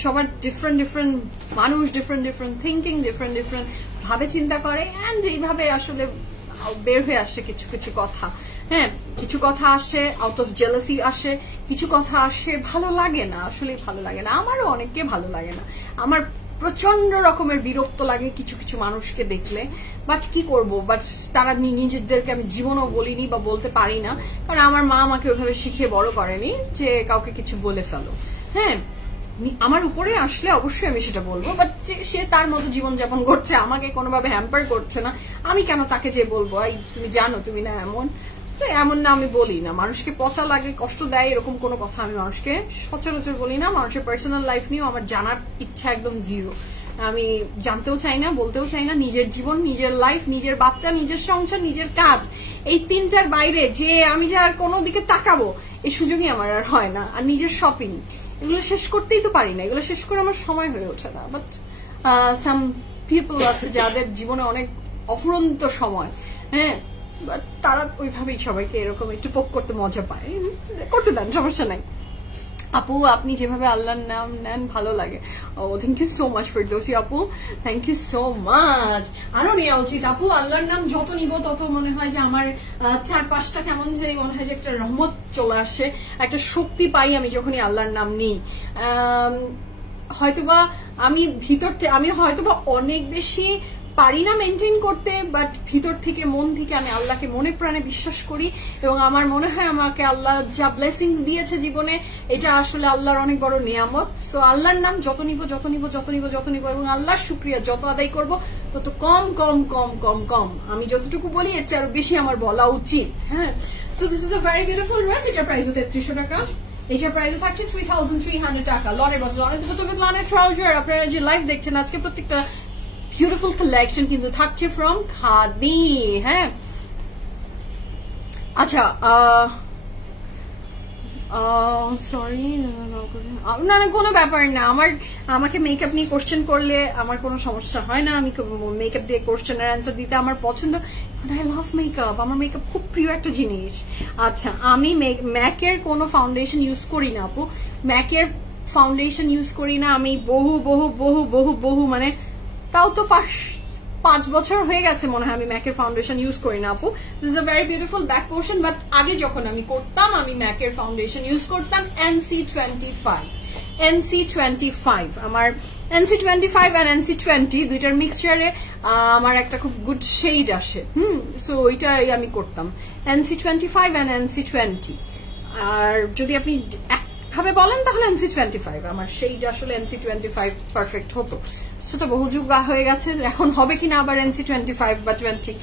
সবার different মানুষ, different thinking, different ভাবে চিন্তা করে, এন্ড এইভাবে আসলে বের হয়ে আসে কিছু কিছু কথা। হ্যাঁ, কিছু কথা আসে আউট অফ জেলাসি আসে, কিছু কথা আসে ভালো লাগে না, আসলে ভালো লাগে না। আমারও অনেককে ভালো লাগে না, আমার প্রচন্ড রকমের বিরক্ত লাগে কিছু কিছু মানুষকে দেখলে, বাট কি করব, বাট তারা নিজেদেরকে আমি জীবনও বলিনি বা বলতে পারি না, কারণ আমার মা আমাকে ওইভাবে শিখিয়ে বড় করেনি যে কাউকে কিছু বলে ফেলো। হ্যাঁ, আমার উপরে আসলে অবশ্যই আমি সেটা বলবো, বাট সে তার মতো জীবনযাপন করছে, আমাকে কোনোভাবে হ্যাম্পার করছে না, আমি কেন তাকে যে বলবো এই তুমি জানো তুমি না এমন না, আমি বলি না। মানুষকে পচা লাগে, কষ্ট দেয়, এরকম কোনো কথা আমি মানুষকে সচরাচর বলি না। মানুষের পার্সোনাল লাইফ নিয়েও আমার জানার ইচ্ছা একদম জিরো, আমি জানতেও চাই না, বলতেও চাই না। নিজের জীবন, নিজের লাইফ, নিজের বাচ্চা, নিজের সংসার, নিজের কাজ, এই 3টার বাইরে যে আমি যে আর কোনো দিকে তাকাবো এই সুযোগই আমার আর হয় না। আর নিজের শপিং, এগুলো শেষ করতেই তো পারি না, এগুলো শেষ করে আমার সময় হয়ে ওঠে না। বাট সাম পিপল আছে যাদের জীবনে অনেক অফুরন্ত সময়, হ্যাঁ, বাট তারা ওইভাবেই সবাইকে এরকম একটু পোক করতে মজা পায়, করতে দেন, সমস্যা নাই। আপু আপনি যেভাবে আল্লাহর নাম নেন ভালো লাগে। Oh thank you so much Firdousi আপু, থ্যাংক ইউ সো মাচ। আরো নেওয়া উচিত আপু, আল্লাহর নাম যত নিব তত মনে হয় যে আমার চারপাশটা কেমন যে মনে হয় যে একটা রহমত চলে আসে, একটা শক্তি পাই আমি যখনই আল্লাহর নাম নিই। হয়তোবা আমি আমি হয়তোবা অনেক বেশি পারি না মেনটেন করতে, বাট ভিতর থেকে মন থেকে আমি আল্লাহকে মনে প্রাণে বিশ্বাস করি, এবং আমার মনে হয় আমাকে আল্লাহ যা ব্লেসিং দিয়েছে জীবনে এটা আসলে আল্লাহর অনেক বড় নিয়ামত। সো আল্লাহর নাম যত নিব এবং আল্লাহর শুকরিয়া যত আদায় করব তত কম কম কম কম কম, আমি যতটুকু বলি এর চেয়ে আরো বেশি আমার বলা উচিত। হ্যাঁ, so this is a very beautiful dress, এটার প্রাইস 3300 টাকা, এটার প্রাইস থাকছে 3300 টাকা। লনের বছর অনেক লনের ট্রাউজার, আপনারা যে লাইভ দেখছেন আজকে প্রত্যেকটা বিউটিফুল কালেকশন কিন্তু থাকছে ফ্রম খাদি। হ্যাঁ, আচ্ছা সরি না না কোনো ব্যাপার না, আমাকে মেকআপ নিয়ে কোশ্চেন করলে আমার কোনো সমস্যা হয় না, আমি মেকআপ দিয়ে কোশ্চেনের অ্যান্সার দিতে আমার পছন্দ। আই লাভ মেকআপ, আমার মেকআপ খুব প্রিয় একটা জিনিস। আচ্ছা, আমি ম্যাকের কোনো ফাউন্ডেশন ইউজ করি না আপু, ম্যাকের ফাউন্ডেশন ইউজ করি না আমি বহু বহু বহু বহু বহু মানে তাও তো 5 বছর হয়ে গেছে মনে হয় আমি ম্যাকের ফাউন্ডেশন ইউজ করি না আপু। This is a very beautiful back portion, but আগে যখন আমি করতাম আমি ম্যাকের ফাউন্ডেশন ইউজ করতাম NC25। আমার NC25 আর NC20 দুইটার মিক্সচারে আমার একটা খুব গুড শেড আসে। সো ওইটাই আমি করতাম, NC25 and NC20। আর যদি আপনি একভাবে বলেন তাহলে NC25, আমার শেড আসলে NC25 পারফেক্ট হতো। সেটা বহু যুগ হয়ে গেছে, এখন হবে কিনা আবার NC25 বা 20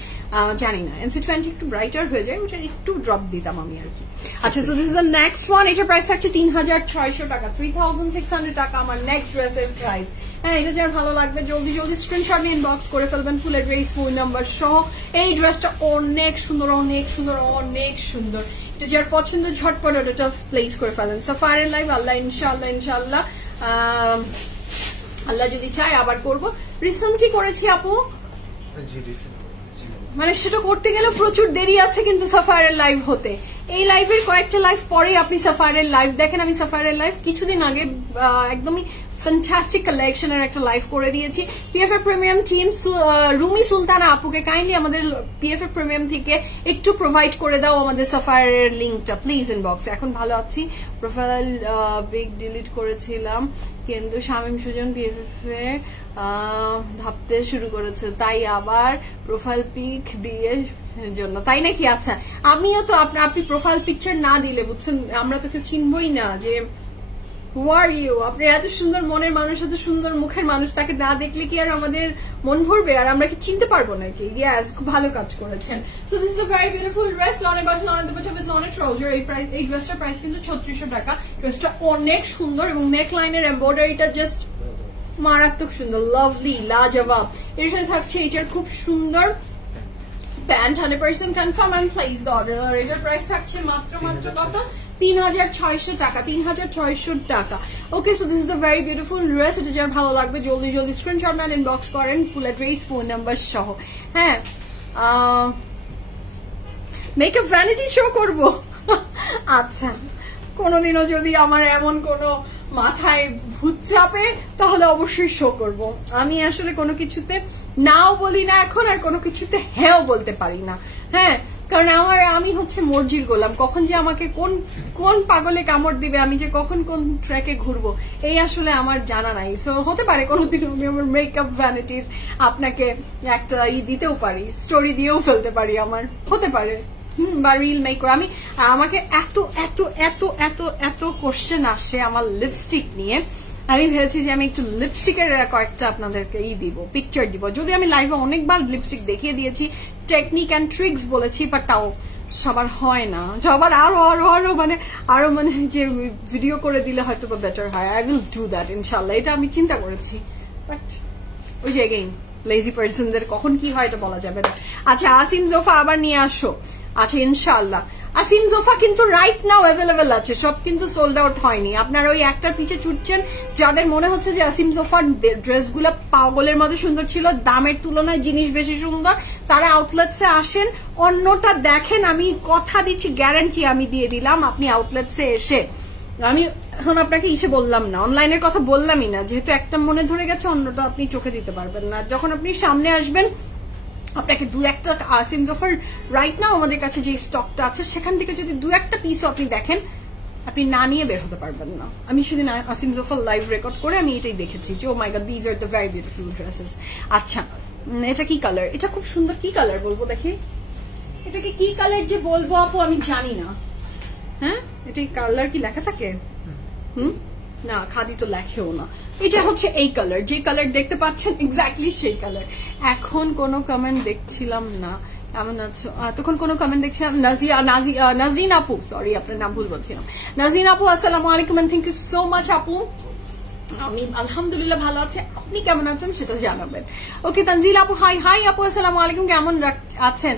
জানি না। NC20 একটু ব্রাইটার হয়ে যায়, ওটা একটু ড্রপ দিতাম আমি আর কি। আচ্ছা, so this is the next one, এটার প্রাইস থাকছে 3600 টাকা, 3600 টাকা আমার নেক্সট ড্রেসের প্রাইস। হ্যাঁ, এটা যার ভালো লাগবে জলদি স্ক্রিনশট নিয়ে ইনবক্স করে ফেলবেন ফুল অ্যাড্রেস ফোন নাম্বার সহ। এই ড্রেসটা অনেক সুন্দর অনেক সুন্দর অনেক সুন্দর, এটা যার পছন্দ ঝটপট ওটা প্লেস করে ফেলেন। সাফায়ার লাইভ আল্লাহ ইনশাআল্লাহ আল্লাহ যদি চায় আবার করব। রিসেন্টলি করেছি আপু, মানে সেটা করতে গেলে প্রচুর দেরি আছে কিন্তু সাফায়ারের লাইভ হতে। এই লাইভের কয়েকটা লাইভ পরে আপনি সাফায়ারের লাইভ দেখেন। আমি সাফায়ারের লাইভ কিছুদিন আগে একদমই ফ্যান্টাস্টিক কালেকশনের একটা লাইভ করে দিয়েছি। PFA premium team Rumi Sultana আপুকে কাইন্ডলি আমাদের পিএফএ প্রিমিয়াম থেকে একটু প্রোভাইড করে দাও আমাদের সাফায়ারের লিঙ্কটা প্লিজ ইনবক্সে। এখন ভালো আছি, প্রোফাইল পিক ডিলিট করেছিলাম কিন্তু শামীম সুজন পিএফএ ভাবতে শুরু করেছে, তাই আবার প্রোফাইল পিক দিয়ে জন্য, তাই নাকি? আচ্ছা, আমিও তো আপনি প্রোফাইল পিকচার না দিলে বুঝছেন আমরা তো কেউ চিনবই না যে হু আর ইউ। আপনি এত সুন্দর মনের মানুষ, এত সুন্দর মুখের মানুষ, তাকে না দেখলে কি আর আমাদের মন ভরবে? আর আমরা কি চিনতে পারবো নাকি? ইয়াস, খুব ভালো কাজ করেছেন। So this is a very beautiful dress, লনের বাজ, লনের দুপাট্টা উইথ লনের ট্রাউজার। এই ড্রেসটার প্রাইস কিন্তু 3600 টাকা। ড্রেসটা অনেক সুন্দর এবং নেক লাইনের এমব্রয়ডারিটা জাস্ট মারাত্মক সুন্দর, লাভলি, লাজবাব। এর সাথে থাকছে এটার খুব সুন্দর pant, 100% confirm and place the order. আর এটার প্রাইস থাকছে মাত্র কত? 3600 টাকা, 3600 টাকা। Okay, so this is the very beautiful dress. এটা যার ভালো লাগবে জলদি জলদি স্ক্রিনশট নেন, ইনবক্স করেন ফুল অ্যাড্রেস, ফোন নাম্বার সহ। হ্যাঁ, মেকআপ ভ্যানিটি শো করব। আচ্ছা, কোনোদিনও যদি আমার এমন কোনো মাথায় ভূত চাপে তাহলে অবশ্যই শো করব। আমি আসলে কোনো কিছুতে নাও বলি না এখন, আর কোনো কিছুতে হ্যাঁও বলতে পারি না। হ্যাঁ, কারণ আমি হচ্ছে মর্জির গোলাম, কখন যে আমাকে কোন পাগলে কামড় দিবে, আমি যে কখন কোন ট্র্যাকে ঘুরবো এই আসলে আমার জানা নাই। সো হতে পারে কোনোদিন আমি আমার মেকআপ ভ্যানিটির আপনাকে একটা দিতেও পারি, স্টোরি দিয়েও ফেলতে পারি, আমার হতে পারে বা রিল মেক করে। আমাকে এত এত এত এত এত কোশ্চেন আসে আমার লিপস্টিক নিয়ে, আমি ভেবেছি যে আমি একটু লিপস্টিকের কয়েকটা আপনাদেরকে দিব, পিকচার দিব। যদি আমি লাইভে অনেকবার লিপস্টিক দেখিয়ে দিয়েছি, টেকনিক অ্যান্ড ট্রিক্স বলেছি, বাট তাও সবার হয় না, সবার আরো মানে যে ভিডিও করে দিলে হয়তো বা বেটার হয়। আই উইল ডু দ্যাট ইনশাল্লাহ, এটা আমি চিন্তা করেছি, বাট ওই যে এগেইন লেজি পার্সনদের কখন কি হয় এটা বলা যাবে না। আচ্ছা, আসিম জোফা আবার নিয়ে আসো। আচ্ছা, ইনশাআল্লাহ আসিম জোফা কিন্তু রাইট নাও অ্যাভেলেবেল আছে, সব কিন্তু সোল্ড আউট হয়নি। আপনারা ওই একটার পিছে ছুটছেন, যাদের মনে হচ্ছে যে আসিম জোফার ড্রেসগুলো পাগলের মতো সুন্দর ছিল, দামের তুলনায় জিনিস বেশি সুন্দর, তারা আউটলেটসে আসেন, অন্যটা দেখেন। আমি কথা দিচ্ছি, গ্যারান্টি আমি দিয়ে দিলাম, আপনি আউটলেটসে এসে, আমি এখন আপনাকে ইসে বললাম না, অনলাইনের কথা বললামই না, যেহেতু একটা মনে ধরে গেছে অন্যটা আপনি চোখে দিতে পারবেন না। যখন আপনি সামনে আসবেন আপনাকে দু একটা আসিম জোফার রাইট নাও আমাদের কাছে যে স্টকটা আছে সেখান থেকে যদি দু একটা পিসও আপনি দেখেন, আপনি না নিয়ে বের হতে পারবেন না। আমি সেদিন আসিম জোফার লাইভ রেকর্ড করে আমি এটাই দেখেছি যে oh my god, these are the very beautiful dresses. আচ্ছা, এটা কি কালার? এটা খুব সুন্দর। কি কালার বলবো দেখি, এটাকে কি কালার যে বলবো আপু আমি জানি না। হ্যাঁ, এটা কালার কি লেখা থাকে? না, খাদি তো লেখেও না। এটা হচ্ছে এই কালার, যে কালার দেখতে পাচ্ছেন এক্স্যাক্টলি সেই কালার। এখন কোনো কমেন্ট দেখছিলাম না, কেমন আছো? তখন কোনো কমেন্ট দেখছিলাম, নাজরিন আপু, সরি আপনার নাম ভুল বলছিলাম, নাজরিন আপু আসসালামু আলাইকুম, থ্যাংক ইউ সো মাচ আপু। আমি আলহামদুলিল্লাহ ভালো আছি, আপনি কেমন আছেন সেটা জানাবেন। ওকে, তানজিল আপু হাই। হাই আপু, আসসালামু আলাইকুম, কেমন আছেন?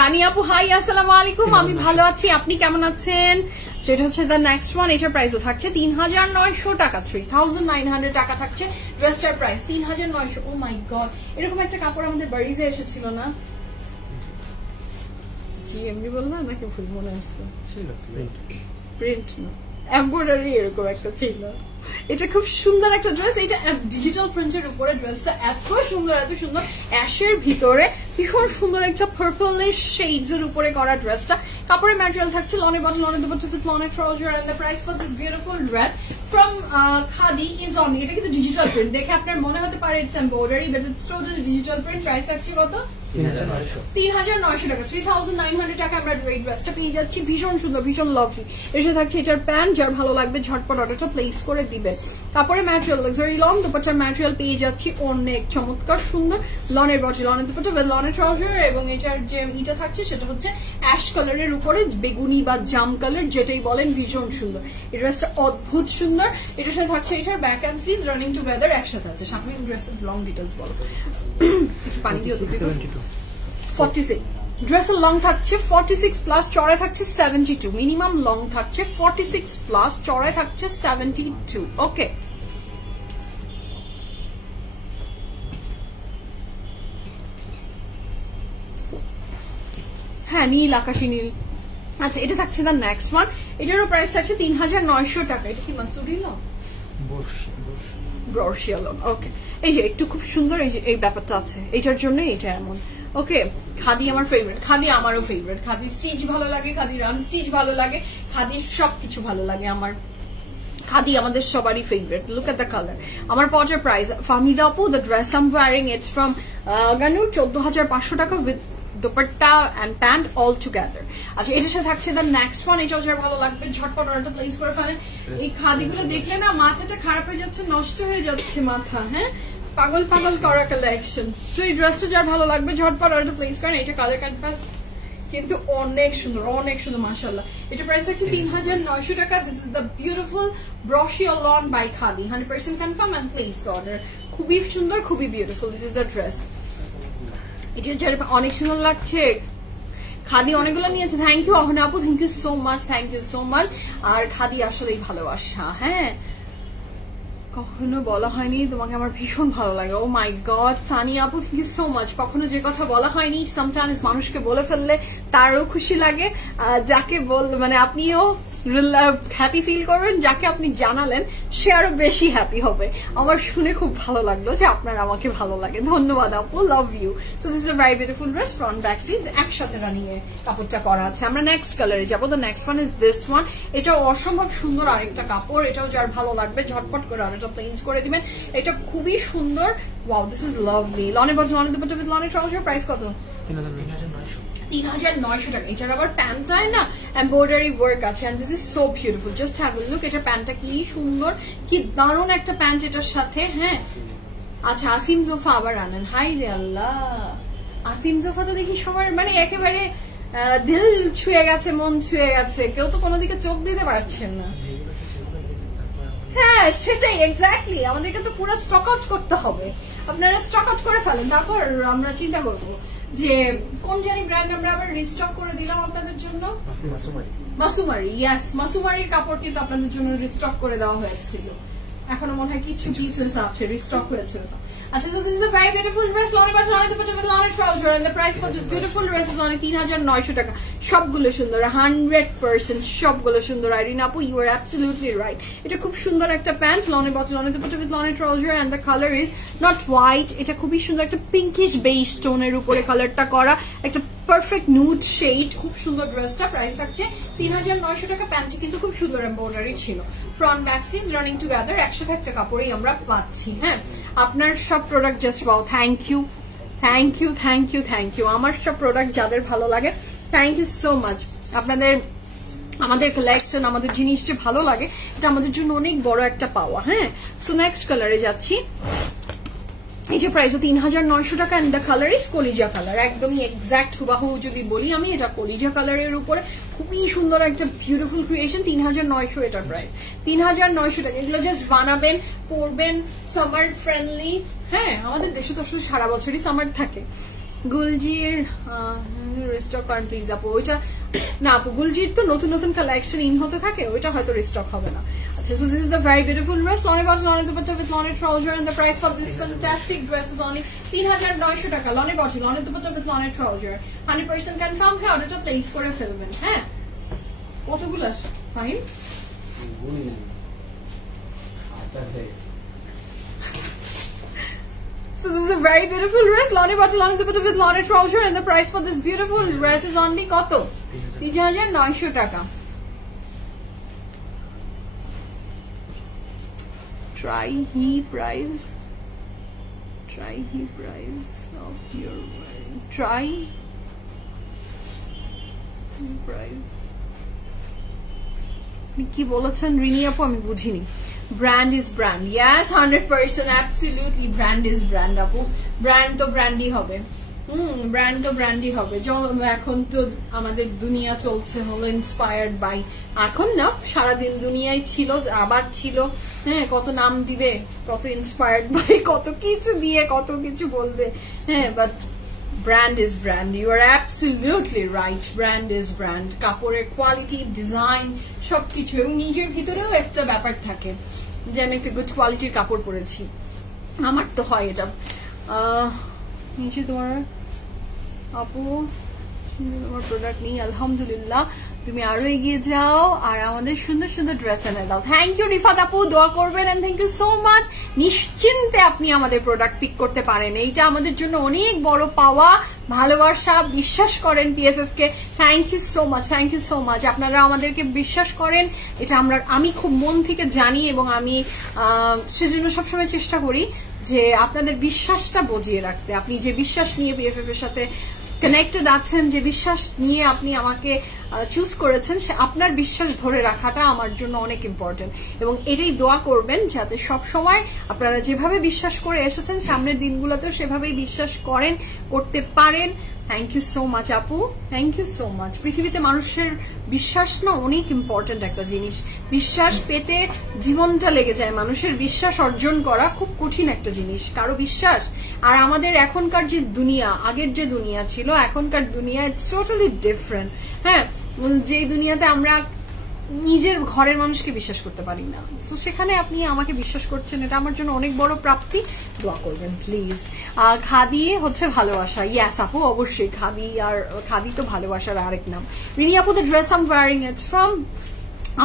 দানি আপু হাই, আসসালামু আলাইকুম, আমি ভালো আছি, আপনি কেমন আছেন? সেটা হচ্ছে দ্য নেক্সট ওয়ান। এটার প্রাইসও থাকছে 3900 টাকা, 3900 টাকা থাকছে ড্রেসটার প্রাইস, 3900। ও মাই গড, এরকম একটা কাপড় আমাদের বাড়িতে এসেছিল না? জি এমনি বললাম নাকি ভুল মনে আসছে? প্রিন্ট না, এমব্রয়ডারি এরকম একটা ছিল। এটা খুব সুন্দর একটা ড্রেস, এটা ডিজিটাল প্রিন্টের উপরে, ড্রেসটা এত সুন্দর, এত সুন্দর, অ্যাশের ভিতরে ভীষণ সুন্দর একটা পার্পলিশ শেডস এর উপরে করা ড্রেসটা। কাপড়ের ম্যাটেরিয়াল থাকছে লনের বটল, লনের দুপাট্টা উইথ লনের trouser, and the price for this beautiful dress from Khadi is on. এটা কিন্তু ডিজিটাল প্রিন্ট, দেখে আপনার মনে হতে পারে it's embroidery, but it's totally digital print. Price থাকছে কত? 3900 টাকা, 3900 টাকা আমরা এই ড্রেসটা পেয়ে যাচ্ছি। ভীষণ সুন্দর, ভীষণ লাভলি। এসে থাকছে এটার প্যান্ট, যার ভালো লাগবে ঝটপট অর্ডারটা প্লেস করে দিবেন। কাপড়ের ম্যাটেরিয়াল লাক্সারি লন, দুপাট্টার ম্যাটেরিয়াল পেয়ে যাচ্ছি অনেক চমৎকার সুন্দর, লনের বটল, লনের দুপাট্টা, লনের ট্রাউজার, এবং এটার যে ইটা থাকছে সেটা হচ্ছে অ্যাশ কালারের উপরে বেগুনি বা জাম কালার, যেটাই বলেন, ভীষণ সুন্দর। এই ড্রেসটা অদ্ভুত সুন্দর। এটার সাথে থাকছে এটার back and sleeves running together একসাথে আছে। সামনে ড্রেসের লং ডিটেলস বলো, কিছু পানি দিয়ে 46 ড্রেসের লং থাকছে 46 প্লাস, চড়াই থাকছে 72, মিনিমাম লং থাকছে 46 প্লাস, চড়াই থাকছে 72। ওকে, হ্যাঁ নীল, আকাশি নীল। আচ্ছা এটা থাকছে দ্য নেক্সট ওয়ান, এটারও প্রাইস থাকছে 3900 টাকা। এটা কি মাসুরি লং? ব্রশিয়া লং। ওকে, এই যে একটু খুব সুন্দর এই যে এই ব্যাপারটা আছে, এটার জন্য এটা এমন। ওকে, খাদি আমার ফেভারিট, খাদি আমারও ফেভারিট। খাদি স্টিচ ভালো লাগে, খাদি রান স্টিচ ভালো লাগে, খাদি সবকিছু ভালো লাগে আমার। খাদি আমাদের সবারই favourite. Look at the colour. আমার পটার প্রাইস ফাহমিদা আপু, the dress I am wearing it's from Ganoor 14500 টাকা with dupatta and pant all together. আচ্ছা এটার সাথে থাকছে দ্য নেক্সট ওয়ান, এটাও যার ভালো লাগবে ঝটপট অর্ডারটা প্লেস করে ফেলেন। এই খাদিগুলো দেখলে না মাথাটা খারাপ হয়ে যাচ্ছে, নষ্ট হয়ে যাচ্ছে মাথা, হ্যাঁ পাগল পাগল করা কালেকশন। তো এই ড্রেসটা যার ভালো লাগবে ঝটপট অর্ডার প্লেস করেন। এটা কালার ক্যানভাস কিন্তু অনেক সুন্দর, অনেক সুন্দর মাশাআল্লাহ। এটা প্রাইস হচ্ছে 3900 টাকা। দিস ইজ দ্য বিউটিফুল ব্রশিয়া lawn by Khadi, 100% confirm and place order. খুবই সুন্দর, খুবই beautiful. This is the dress. এটা যার অনেক সুন্দর লাগছে। খাদি অনেকগুলো নিয়েছে। থ্যাংক ইউ অহনা আপু, thank you so much, thank you so much. আর খাদি আসলেই ভালোবাসা, হ্যাঁ কখনো বলা হয়নি তোমাকে আমার ভীষণ ভালো লাগে। ও মাই গড সানিয়া আপু, থ্যাংক ইউ সো মাচ। কখনো যে কথা বলা হয়নি সামটাইমস মানুষকে বলে ফেললে তারও খুশি লাগে, যাকে বল মানে আপনিও হ্যাপি ফিল করবেন, যাকে আপনি জানালেন সে আরো বেশি হ্যাপি হবে। আমার শুনে খুব ভালো লাগলো যে আপনার আমাকে ভালো লাগে। ধন্যবাদ আপু, love you. So this is a very beautiful dress, front back sleeves একসাথে রানিং এ কাপড়টা করা আছে। আমরা নেক্সট কালারে যাবো। The next one is this one. এটাও অসম্ভব সুন্দর আরেকটা কাপড়, এটাও যার ভালো লাগবে ঝটপট করে অর্ডারটা প্লেস করে দিবেন। এটা খুবই সুন্দর। Wow, this is lovely. লনে বছর লনে দুপাট্টা উইথ লনে ট্রাউজার, প্রাইস কত? 3900 টাকা। এটার আবার প্যান্টটায় না এমব্রয়ডারি ওয়ার্ক আছে, and this is so beautiful. Just have a look. এটা প্যান্টটা কি সুন্দর, কি দারুণ একটা প্যান্ট এটার সাথে, হ্যাঁ। আচ্ছা আসিম জোফা আবার আনেন, হাই রে আল্লাহ। আসিম জোফা তো দেখি সবার মানে একেবারে দিল ছুঁয়ে গেছে, মন ছুঁয়ে গেছে, কেউ তো কোনো দিকে চোখ দিতে পারছেন না। হ্যাঁ সেটাই, এক্স্যাক্টলি। আমাদেরকে তো পুরো স্টক আউট করতে হবে। আপনারা স্টক আউট করে ফেলেন, তারপর আমরা চিন্তা করবো যে কোন জানি ব্র্যান্ড আমরা আবার রিস্টক করে দিলাম আপনাদের জন্য। মাসুমারি, ইয়েস, মাসুমারির কাপড় কিন্তু আপনাদের জন্য রিস্টক করে দেওয়া হয়েছিল। এখনো মনে হয় কিছু পিসেস আছে, রিস্টক হয়েছিল। আচ্ছা, so this is a very beautiful dress. লনে বাট লনে দুপাট্টা with লনে trouser, and the price for this beautiful dress is only 3900 টাকা। সবগুলো সুন্দর, 100% সবগুলো সুন্দর। আইরিন আপু, you are absolutely right. এটা খুব সুন্দর একটা প্যান্ট, লনে বাট লনে দুপাট্টা with লনে trouser, and the color is not white. এটা খুবই সুন্দর একটা পিঙ্কিশ বেজ টোনের উপরে কালারটা করা, একটা পারফেক্ট নুড শেড। খুব সুন্দর ড্রেসটা, প্রাইস থাকছে 3900 টাকা। প্যান্টটি কিন্তু খুব সুন্দর এমব্রয়ডারি ছিল, front back sleeves running together, 100 একটা কাপড়েই আমরা পাচ্ছি। হ্যাঁ, আপনার সব product just wow. Thank you, thank you, thank you, thank you. আমার সব প্রোডাক্ট যাদের ভালো লাগে, থ্যাংক ইউ সো মাচ। আপনাদের আমাদের কালেকশন, আমাদের জিনিস যে ভালো লাগে, এটা আমাদের জন্য অনেক বড় একটা পাওয়া। হ্যাঁ, সো নেক্সট কালারে যাচ্ছি। এই যে প্রাইস 3900 টাকা, এন্ড দ্য কালার ইজ কলিজা কালার। একদমই এক্সাক্ট হুবাহু যদি বলি আমি, এটা কলিজা কালারের উপরে খুবই সুন্দর একটা বিউটিফুল ক্রিয়েশন। 3900 এটার প্রাইস, 3900 টাকা। এগুলো জাস্ট বানাবেন, পরবেন, সামার ফ্রেন্ডলি। হ্যাঁ, আমাদের দেশে তো আসলে সারা বছরই সামার থাকে। গুলজির রিস্টক করেন প্লিজ আপু। ওইটা না আপু, গুলজির তো নতুন নতুন কালেকশন ইন হতে থাকে, ওইটা হয়তো রিস্টক হবে না। আচ্ছা, so this is the very beautiful dress. লনে বাজ লনে দুপাট্টা with লনে trouser, and the price for this fantastic dress is only 3900 টাকা। লনে বাজ লনে দুপাট্টা with লনে trouser, 100% কনফার্ম। হ্যাঁ, অর্ডারটা প্লেস করে ফেলবেন। হ্যাঁ, কতগুলো fine. So this is a very beautiful dress. Lone bottle, lone dupatta with lone trouser, and the price for this beautiful dress is only কত? 3900 টাকা। Try he price of your wedding. Try he price. কি বলেছেন রিনি আপু, আমি বুঝিনি। Brand is brand, yes 100% absolutely brand is brand আপু। Brand তো ব্র্যান্ডই হবে। ব্র্যান্ড তো ব্র্যান্ডই হবে। এখন তো আমাদের দুনিয়া চলছে হলো ইন্সপায়ার্ড বাই, এখন না সারাদিন দুনিয়ায় ছিল, আবার ছিল। হ্যাঁ, কত নাম দিবে, কত ইন্সপায়ার্ড বাই, কত কিছু দিয়ে কত কিছু বলবে। হ্যাঁ, but brand is brand. You are absolutely right, brand is brand. কাপড়ের কোয়ালিটি, ডিজাইন সবকিছু, এবং নিজের ভিতরেও একটা ব্যাপার থাকে যে আমি একটা গুড কোয়ালিটির কাপড় পরেছি। আমার তো হয় এটা। নিচে তোমার আপু তোমার প্রোডাক্ট নেই, আলহামদুলিল্লাহ তুমি আরো এগিয়ে যাও আর আমাদের সুন্দর সুন্দর ড্রেস এনে দাও। থ্যাংক ইউ রিফাত আপু, দোয়া করবেন and thank you so much. নিশ্চিন্তে আপনি আমাদের প্রোডাক্ট পিক করতে পারেন, এইটা আমাদের জন্য অনেক বড় পাওয়া, ভালোবাসা, বিশ্বাস করেন PFF কে। Thank you so much, thank you so much. আপনারা আমাদেরকে বিশ্বাস করেন, এটা আমি খুব মন থেকে জানি এবং আমি সেজন্য সবসময় চেষ্টা করি যে আপনাদের বিশ্বাসটা বজিয়ে রাখতে। আপনি যে বিশ্বাস নিয়ে PFF এর সাথে কানেক্টেড আছেন, যে বিশ্বাস নিয়ে আপনি আমাকে চুজ করেছেন, সে আপনার বিশ্বাস ধরে রাখাটা আমার জন্য অনেক ইম্পর্টেন্ট এবং এটাই দোয়া করবেন যাতে সব সময় আপনারা যেভাবে বিশ্বাস করে এসেছেন সামনের দিনগুলোতেও সেভাবেই বিশ্বাস করতে পারেন। থ্যাংক ইউ সো মাচ আপু, থ্যাংক ইউ সো মাচ। পৃথিবীতে মানুষের বিশ্বাস না অনেক ইম্পর্টেন্ট একটা জিনিস। বিশ্বাস পেতে জীবনটা লেগে যায়, মানুষের বিশ্বাস অর্জন করা খুব কঠিন একটা জিনিস, কারো বিশ্বাস। আর আমাদের এখনকার যে দুনিয়া, আগের যে দুনিয়া ছিল, এখনকার দুনিয়া ইটস টোটালি ডিফারেন্ট। হ্যাঁ, যে দুনিয়াতে আমরা নিজের ঘরের মানুষকে বিশ্বাস করতে পারি না, তো সেখানে আপনি আমাকে বিশ্বাস করছেন, এটা আমার জন্য অনেক বড় প্রাপ্তি। দোয়া করবেন প্লিজ। খাদি হচ্ছে ভালোবাসা, ইয়াস আপু অবশ্যই, খাদি তো ভালোবাসার আরেক নাম। রিনি আপু, the dress I am wearing it's from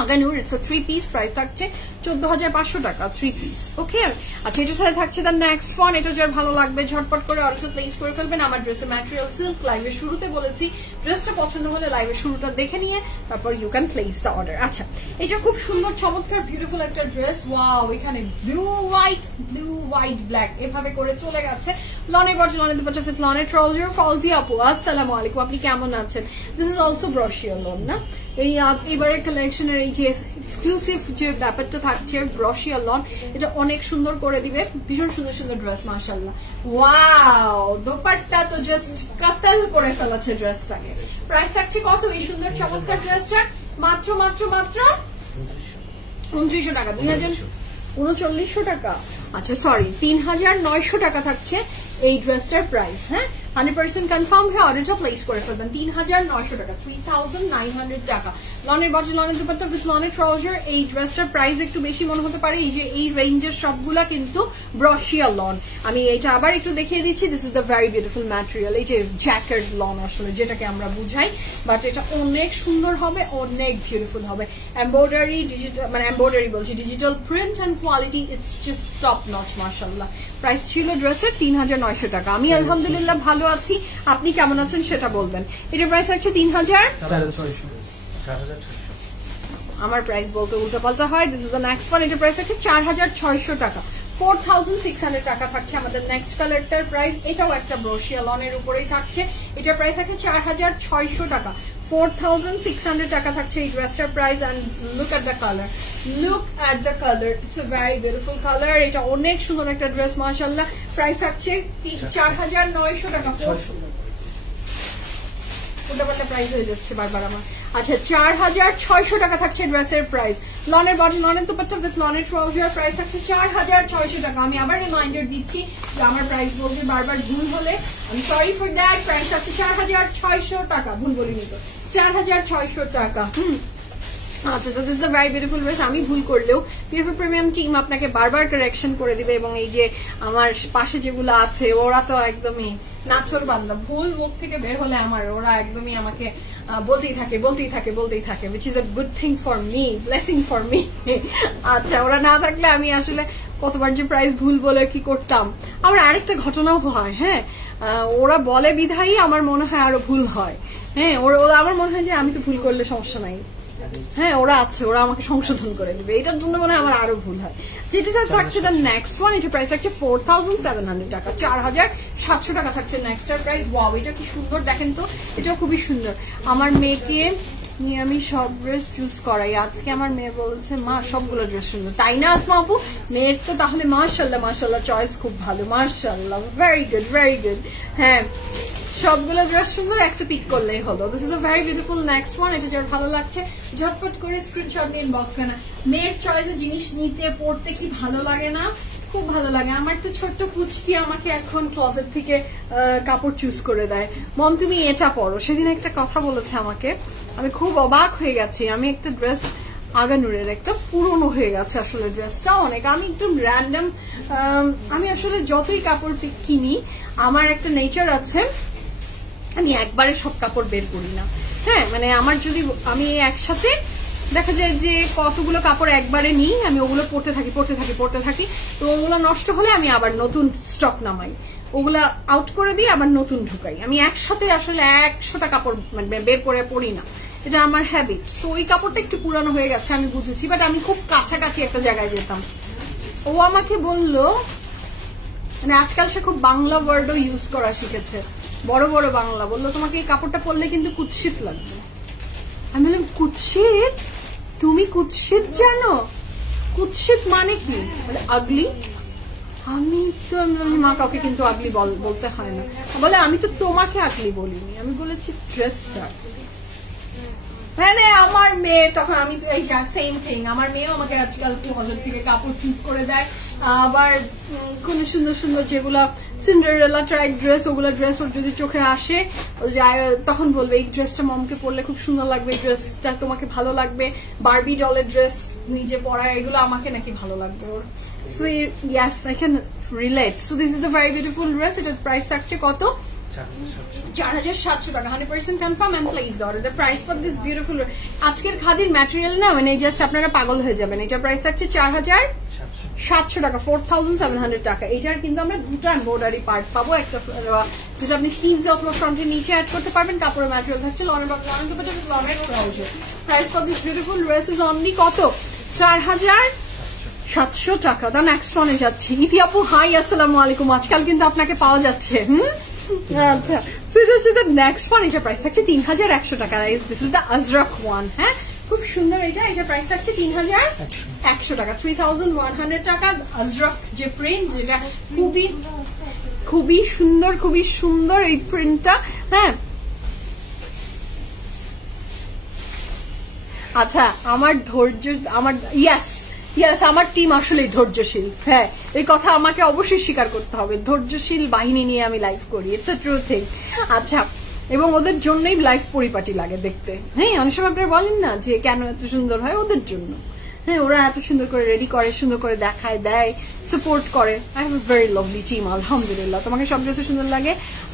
Aganoor, it's a 3 piece, price থাকছে 14,500 টাকা 3 পিস। ওকে, আচ্ছা এটা সাথে থাকছে দ্য নেক্সট ওয়ান। এটা যার ভালো লাগবে ঝটপট করে অর্ডার প্লেস করে ফেলবেন। আমার ড্রেসের ম্যাটেরিয়াল সিল্ক, লাইভের শুরুতে বলেছি ড্রেসটা পছন্দ হলে লাইভের শুরুটা দেখে নিয়ে তারপর you can place the order. আচ্ছা, এটা খুব সুন্দর চমৎকার বিউটিফুল একটা ড্রেস। ওয়াও, এখানে ব্লু হোয়াইট ব্ল্যাক এভাবে করে চলে গেছে। লনের বটল, লনের দুপাট্টা উইথ লনের ট্রাউজার। ফলজি আপু আসসালামু আলাইকুম, আপনি কেমন আছেন? This is also brochure lawn না, এইবারের কালেকশনের এই যে এক্সক্লুসিভ যে ব্যাপারটা থাকছে ব্রশিয়ার লন, এটা অনেক সুন্দর করে দিবে। ভীষণ সুন্দর সুন্দর ড্রেস মাশাআল্লাহ। ওয়াও, দোপাট্টা তো জাস্ট কাতাল করে ফেলেছে ড্রেসটাকে। প্রাইস থাকছে কত এই সুন্দর চমৎকার ড্রেসটার? মাত্র 2900 টাকা, 2900 টাকা। আচ্ছা সরি, 3900 টাকা থাকছে এই ড্রেসটার প্রাইস। হ্যাঁ, 100% কনফার্ম হয়ে অর্ডারটা প্লেস করে ফেলবেন। 3900 টাকা, 3900 টাকা। লনের বটল, লনের দুপাট্টা উইথ লনের ট্রাউজার। এই ড্রেসটার প্রাইস একটু বেশি মনে হতে পারে, এই যে এই রেঞ্জের সবগুলা কিন্তু ব্রশিয়া লন। আমি এটা আবার একটু দেখিয়ে দিচ্ছি। This is the very beautiful material, এই যে জ্যাকেট লন আসলে যেটাকে আমরা বুঝাই, বাট এটা অনেক সুন্দর হবে, অনেক বিউটিফুল হবে। এমব্রয়ডারি, ডিজিটাল, মানে এমব্রয়ডারি বলছি, digital print and quality, it's just top notch মাশাআল্লাহ। প্রাইস ছিল ড্রেসের 3900 টাকা। আমি আলহামদুলিল্লাহ ভালো আছি, আপনি কেমন আছেন সেটা বলবেন। এটা প্রাইস হচ্ছে 3600। আমার প্রাইস বলতে উল্টাপাল্টা হয়। This is the next one. এটা প্রাইস হচ্ছে 4600 টাকা, 4600 টাকা থাকছে আমাদের নেক্সট কালারটার প্রাইস। এটাও একটা ব্রশিয়া লনের উপরেই থাকছে। এটার প্রাইস আছে 4600 টাকা, 4600 টাকা থাকছে এই ড্রেসটার price. And look at the colour, look at the colour, it's a very beautiful colour. এটা অনেক সুন্দর একটা ড্রেস মাশাআল্লাহ। প্রাইস থাকছে 4900 টাকা। উল্টাপাল্টা প্রাইস হয়ে যাচ্ছে বারবার আমার। আচ্ছা, 4600 টাকা থাকছে ড্রেসের প্রাইস। লনের বটল, লনের দুপাট্টা উইথ লনের ট্রাউজার, প্রাইস থাকছে 4600 টাকা। আমি আবার রিমাইন্ডার দিচ্ছি যে আমার প্রাইস বলতে বারবার ভুল হলে আমি সরি ফর দ্যাট। প্রাইস থাকছে 4600 টাকা, ভুল বলিনি তো, 4600 টাকা। আচ্ছা, so this is a very beautiful dress. আমি ভুল করলেও PFF প্রিমিয়াম টিম আপনাকে বারবার কারেকশন করে দিবে এবং এই যে আমার পাশে যেগুলো আছে ওরা তো একদমই নাচর বান্দা, ভুল মুখ থেকে বের হলে ওরা একদমই আমাকে বলতেই থাকে which is a good thing for me, blessing for me. আচ্ছা, ওরা না থাকলে আমি আসলে কতবার যে প্রাইস ভুল বলে কি করতাম। আমার আরেকটা ঘটনাও হয়, হ্যাঁ, ওরা বলে বিধায়ী আমার মনে হয় আরো ভুল হয়। হ্যাঁ, আমার মনে হয় যে আমি তো ভুল করলে সমস্যা নাই, হ্যাঁ ওরা আছে, ওরা আমাকে সংশোধন করে দিবে, এটার জন্য মনে হয় আমার আরো ভুল হয়। যেটা থাকছে দ্য নেক্সট ওয়ান, এটা প্রাইস থাকছে 4700 টাকা, 4700 টাকা থাকছে নেক্সটার প্রাইস। ওয়াও, এটা কি সুন্দর দেখেন তো, এটাও খুবই সুন্দর। আমার মেয়েকে নিয়ে আমি সব ড্রেস চুজ করাই, আজকে আমার মেয়ে বলছে মা সবগুলো ড্রেস সুন্দর, তাই না আসমা আপু? মেয়ের তো তাহলে মাশাআল্লাহ চয়েস খুব ভালো, মাশাআল্লাহ, ভেরি গুড। হ্যাঁ, সবগুলো ড্রেস সুন্দর, একটা পিক করলেই হলো। This is a very beautiful next one. এটা যার ভালো লাগছে ঝটপট করে স্ক্রিনশট নিয়ে ইনবক্স করেন। মেয়ের চয়েসে জিনিস নিতে পড়তে কি ভালো লাগে না? খুব ভালো লাগে। আমার তো ছোট্ট পুচকি আমাকে এখন ক্লোজেট থেকে কাপড় চুজ করে দেয়, মম তুমি এটা পরো। সেদিন একটা কথা বলেছে আমাকে, আমি খুব অবাক হয়ে গেছি। আমি একটা ড্রেস আগানুরের, একটা পুরনো হয়ে গেছে আসলে ড্রেসটা অনেক, আমি একটু র্যান্ডম, আমি আসলে যতই কাপড় কিনি আমার একটা নেচার আছে আমি একবারে সব কাপড় বের করি না। হ্যাঁ, মানে আমার যদি আমি একসাথে দেখা যায় যে কতগুলো কাপড় একবারে নিই, আমি ওগুলো পরতে থাকি, তো ওগুলো নষ্ট হলে আমি আবার নতুন স্টক নামাই, ওগুলা আউট করে দিই, আবার নতুন ঢুকাই। আমি একসাথে আসলে 100টা কাপড় মানে বের করে পরি না, এটা আমার হ্যাবিট। সো ওই কাপড়টা একটু পুরানো হয়ে গেছে আমি বুঝেছি, বাট আমি খুব কাছাকাছি একটা জায়গায় যেতাম। ও আমাকে বললো, মানে আজকাল সে খুব বাংলা ওয়ার্ডও ইউজ করা শিখেছে, বড় বড় বাংলা, বললো তোমাকে এই কাপড়টা পরলে কিন্তু কুৎসিত লাগবে। আমি বললাম কুৎসিত? তুমি কুৎসিত জানো? কুৎসিত মানে কি? বলে আগলি। আমি তো মা কাউকে কিন্তু আগলি বলতে হয় না। বলে আমি তো তোমাকে আগলি বলিনি, আমি বলেছি ড্রেসটা। হ্যাঁ, আমার মেয়ে তখন আমি এই সেম থিং, আমার মেয়েও আমাকে আজকাল ক্লোজেট থেকে কাপড় চুজ করে দেয়। আবার কোন সুন্দর সুন্দর যেগুলো সিন্ডারেলা টাইপ ড্রেস, ওগুলো ড্রেস ওর যদি চোখে আসে তখন বলবে এই ড্রেসটা মমকে পরলে খুব সুন্দর লাগবে, এই ড্রেসটা তোমাকে ভালো লাগবে। বারবি ডলের ড্রেস নিজে পরা, এগুলো আমাকে নাকি ভালো লাগবে ওর। So yes, I can relate. So this is the very beautiful dress. এটার প্রাইস থাকছে কত? 4700 টাকা, 100% confirm and place the order. The price for this beautiful, আজকের খাদির ম্যাটেরিয়াল না, মানে জাস্ট আপনারা পাগল হয়ে যাবেন। এটার প্রাইস থাকছে 4700 টাকা, 4700 টাকা। এটার কিন্তু আমরা দুটো এমব্রয়ডারি পার্ট পাবো, একটা যেটা আপনি স্লিভস অথবা ফ্রন্টের নিচে অ্যাড করতে পারবেন। কাপড়ের ম্যাটেরিয়াল থাকছে লনের trouser. Price for this beautiful dress is only কত? 4700 টাকা। দা নেক্সট ওয়ানে যাচ্ছি। ইতি আপু হাই, আসসালামু আলাইকুম। আজকাল কিন্তু আপনাকে পাওয়া যাচ্ছে। আচ্ছা, সেটা হচ্ছে দ্য নেক্সট ওয়ান। এটা প্রাইস থাকছে 3100 টাকা। This is the Ajrak one. হ্যাঁ, খুব সুন্দর এটা। এটা প্রাইস থাকছে 3100 টাকা, 3100 টাকা। আজরাক যে প্রিন্ট, যেটা খুবই সুন্দর এই প্রিন্টটা। হ্যাঁ, আচ্ছা, আমার ধৈর্য, আমার আমার টিম আসলেই ধৈর্যশীল। হ্যাঁ, এই কথা আমাকে অবশ্যই স্বীকার করতে হবে। ধৈর্যশীল বাহিনী নিয়ে আমি লাইভ করি, ইটস আ ট্রু থিং। আচ্ছা, এবং ওদের জন্যই লাইভ পরিপাটি লাগে দেখতে। হ্যাঁ, অনেক সময় আপনারা বলেন না যে কেন এত সুন্দর হয়, ওদের জন্য। হ্যাঁ, ওরা এত সুন্দর করে রেডি করে, সুন্দর করে দেখায়, দেয়, সাপোর্ট করে। I have a very lovely team, আলহামদুলিল্লাহ। তোমাকে সব ড্রেসে সুন্দর লাগে।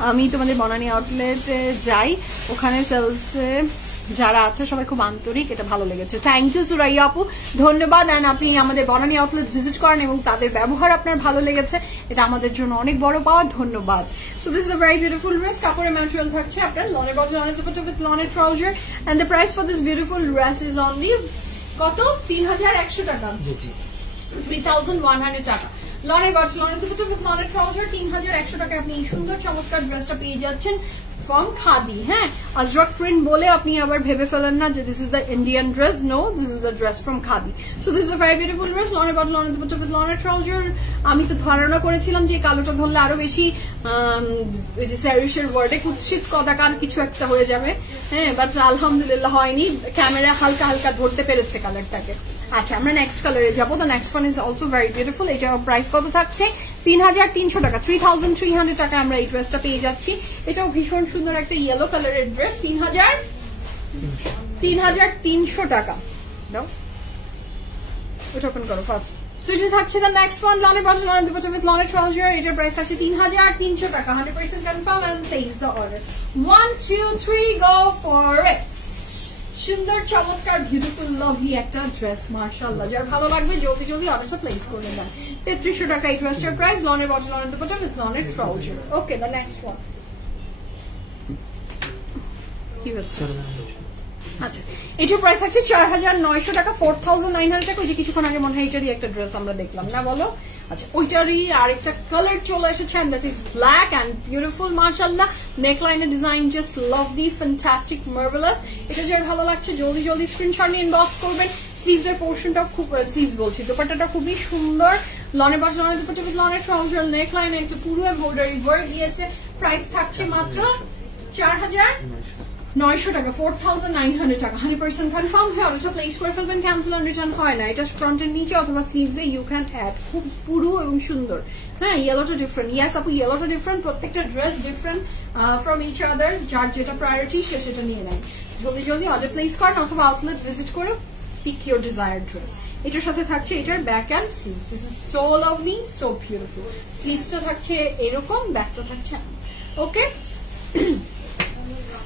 আমি তোমাদের বনানী আউটলেটে যাই, ওখানে সেলসে যারা আছে সবাই খুব আন্তরিক, এটা ভালো লেগেছে। থ্যাংক ইউ সুরাইয়া আপু, ধন্যবাদ। এন্ড আপনি আমাদের বনানী আউটলেট ভিজিট করেন এবং তাদের ব্যবহার আপনার ভালো লেগেছে, এটা আমাদের জন্য অনেক বড় পাওয়া। ধন্যবাদ। So this is a very beautiful dress. কাপড়ের ম্যাটেরিয়াল থাকছে আপনার লনের বটল, লনের দুপাট্টা উইথ লনের trouser. And the price for this beautiful dress is only কত? 3100 টাকা, 3100 টাকা। লনের বটল, লনের দুপাট্টা উইথ লনের ট্রাউজার, 3100 টাকা আপনি এই সুন্দর চমৎকার ড্রেসটা পেয়ে যাচ্ছেন from খাদি। হ্যাঁ, আজরাক প্রিন্ট বলে আপনি আবার ভেবে ফেলেন না যে this is the Indian dress. No, this is the dress from Khadi. So this is a very beautiful dress. লনের বটল, লনের দুপাট্টা উইথ লনের ট্রাউজার। আমি তো ধারণা করেছিলাম যে কালোটা ধরলে আরো বেশি ওই যে স্যারিশের ওয়ার্ডে কুৎসিত কদাকার কিছু একটা হয়ে যাবে। হ্যাঁ, বাট আলহামদুলিল্লাহ হয়নি। ক্যামেরা হালকা হালকা ধরতে পেরেছে কালারটাকে। আচ্ছা, আমরা নেক্সট কালারে যাবো। The next one is also very beautiful. এটার প্রাইস কত থাকছে? 3300 টাকা, 3300 টাকা আমরা এই ড্রেসটা পেয়ে যাচ্ছি। এটাও ভীষণ সুন্দর একটা ইয়েলো কালারের ড্রেস। 3300 টাকা। দাও, ওটা ওপেন করো ফার্স্ট। সো এটা থাকছে দ্য নেক্সট ওয়ান, লনের বটল, লনের দুপাট্টা উইথ লনের ট্রাউজার। এটার প্রাইস আছে 3300 টাকা, 100% confirm and place the order. 1 2 3 go for it. সুন্দর চমৎকার বিউটিফুল লাভলি একটা ড্রেস, মাশাআল্লাহ। যার ভালো লাগবে জলদি জলদি অর্ডারটা প্লেস করে দেন। 3300 টাকা এই ড্রেসটার প্রাইস, লনের বটল, লনের দুপাট্টা উইথ লনের trouser. Okay, the next one কি হচ্ছে? আচ্ছা, এটার প্রাইস থাকছে 4900 টাকা, 4900 টাকা। ওই যে কিছুক্ষণ আগে মনে হয় এটারই একটা ড্রেস আমরা দেখলাম না, বলো? আচ্ছা, ওইটারই আরেকটা কালার চলে এসেছে, and that is black and beautiful, মাশাআল্লাহ। নেকলাইনের design just lovely, fantastic, marvellous. এটা যার ভালো লাগছে জলদি জলদি স্ক্রিনশট নিয়ে ইনবক্স করবেন। স্লিভস এর পোর্শনটা খুব, স্লিভস বলছি, দোপাট্টাটা খুবই সুন্দর। লনের বটল, লনের দুপাট্টা উইথ লনের ট্রাউজার। নেকলাইনে একটা পুরো এমব্রয়ডারি ওয়ার্ক দিয়েছে। প্রাইস থাকছে মাত্র 4900 টাকা, 4900 টাকা। 100% কনফার্ম হয়ে অর্ডারটা প্লেস করে ফেলবেন। ক্যান্সেল এন্ড রিটার্ন হয় না। এটা ফ্রন্টের নিচে অথবা স্লিভসে ইউ ক্যান অ্যাড। খুব পুরু এবং সুন্দর। হ্যাঁ, ইয়েলোটা ডিফারেন্ট। ইয়াস আপু, ইয়েলোটা ডিফারেন্ট। প্রত্যেকটা dress different from each other. যার যেটা প্রায়োরিটি সে সেটা নিয়ে নেয়। জলদি জলদি অর্ডার প্লেস করেন অথবা আউটলেট ভিজিট করে পিক ইউর ডিজায়ার্ড ড্রেস। এটার সাথে থাকছে এটার back and sleeves. This is so lovely, so beautiful. স্লিভসটা থাকছে এরকম, ব্যাকটা থাকছে ওকে।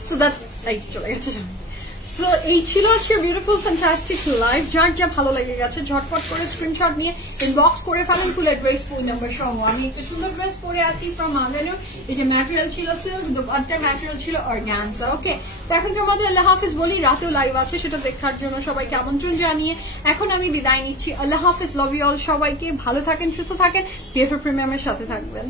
সো দ্যাটস লাইক চলে গেছে। সো এই ছিল আজকে বিউটিফুল ফ্যান্টাস্টিক লাইভ। যার যা ভালো লেগে গেছে ঝটপট করে স্ক্রিনশট নিয়ে ইনবক্স করে ফেলেন ফুল অ্যাড্রেস ফোন নাম্বার সহ। আমি একটা সুন্দর ড্রেস পরে আছি ফ্রম আনলাইন। এটা ম্যাটেরিয়াল ছিল সিল্ক, দুপাট্টার ম্যাটেরিয়াল ছিল অর্গানজা। ওকে, তো এখনকার মধ্যে আল্লাহ হাফিজ বলি, রাতেও লাইভ আছে সেটা দেখার জন্য সবাইকে আমন্ত্রণ জানিয়ে এখন আমি বিদায় নিচ্ছি। আল্লাহ হাফিজ, লাভ ইউ অল। সবাইকে ভালো থাকেন, সুস্থ থাকেন, পিএফএ প্রিমিয়ামের সাথে থাকবেন।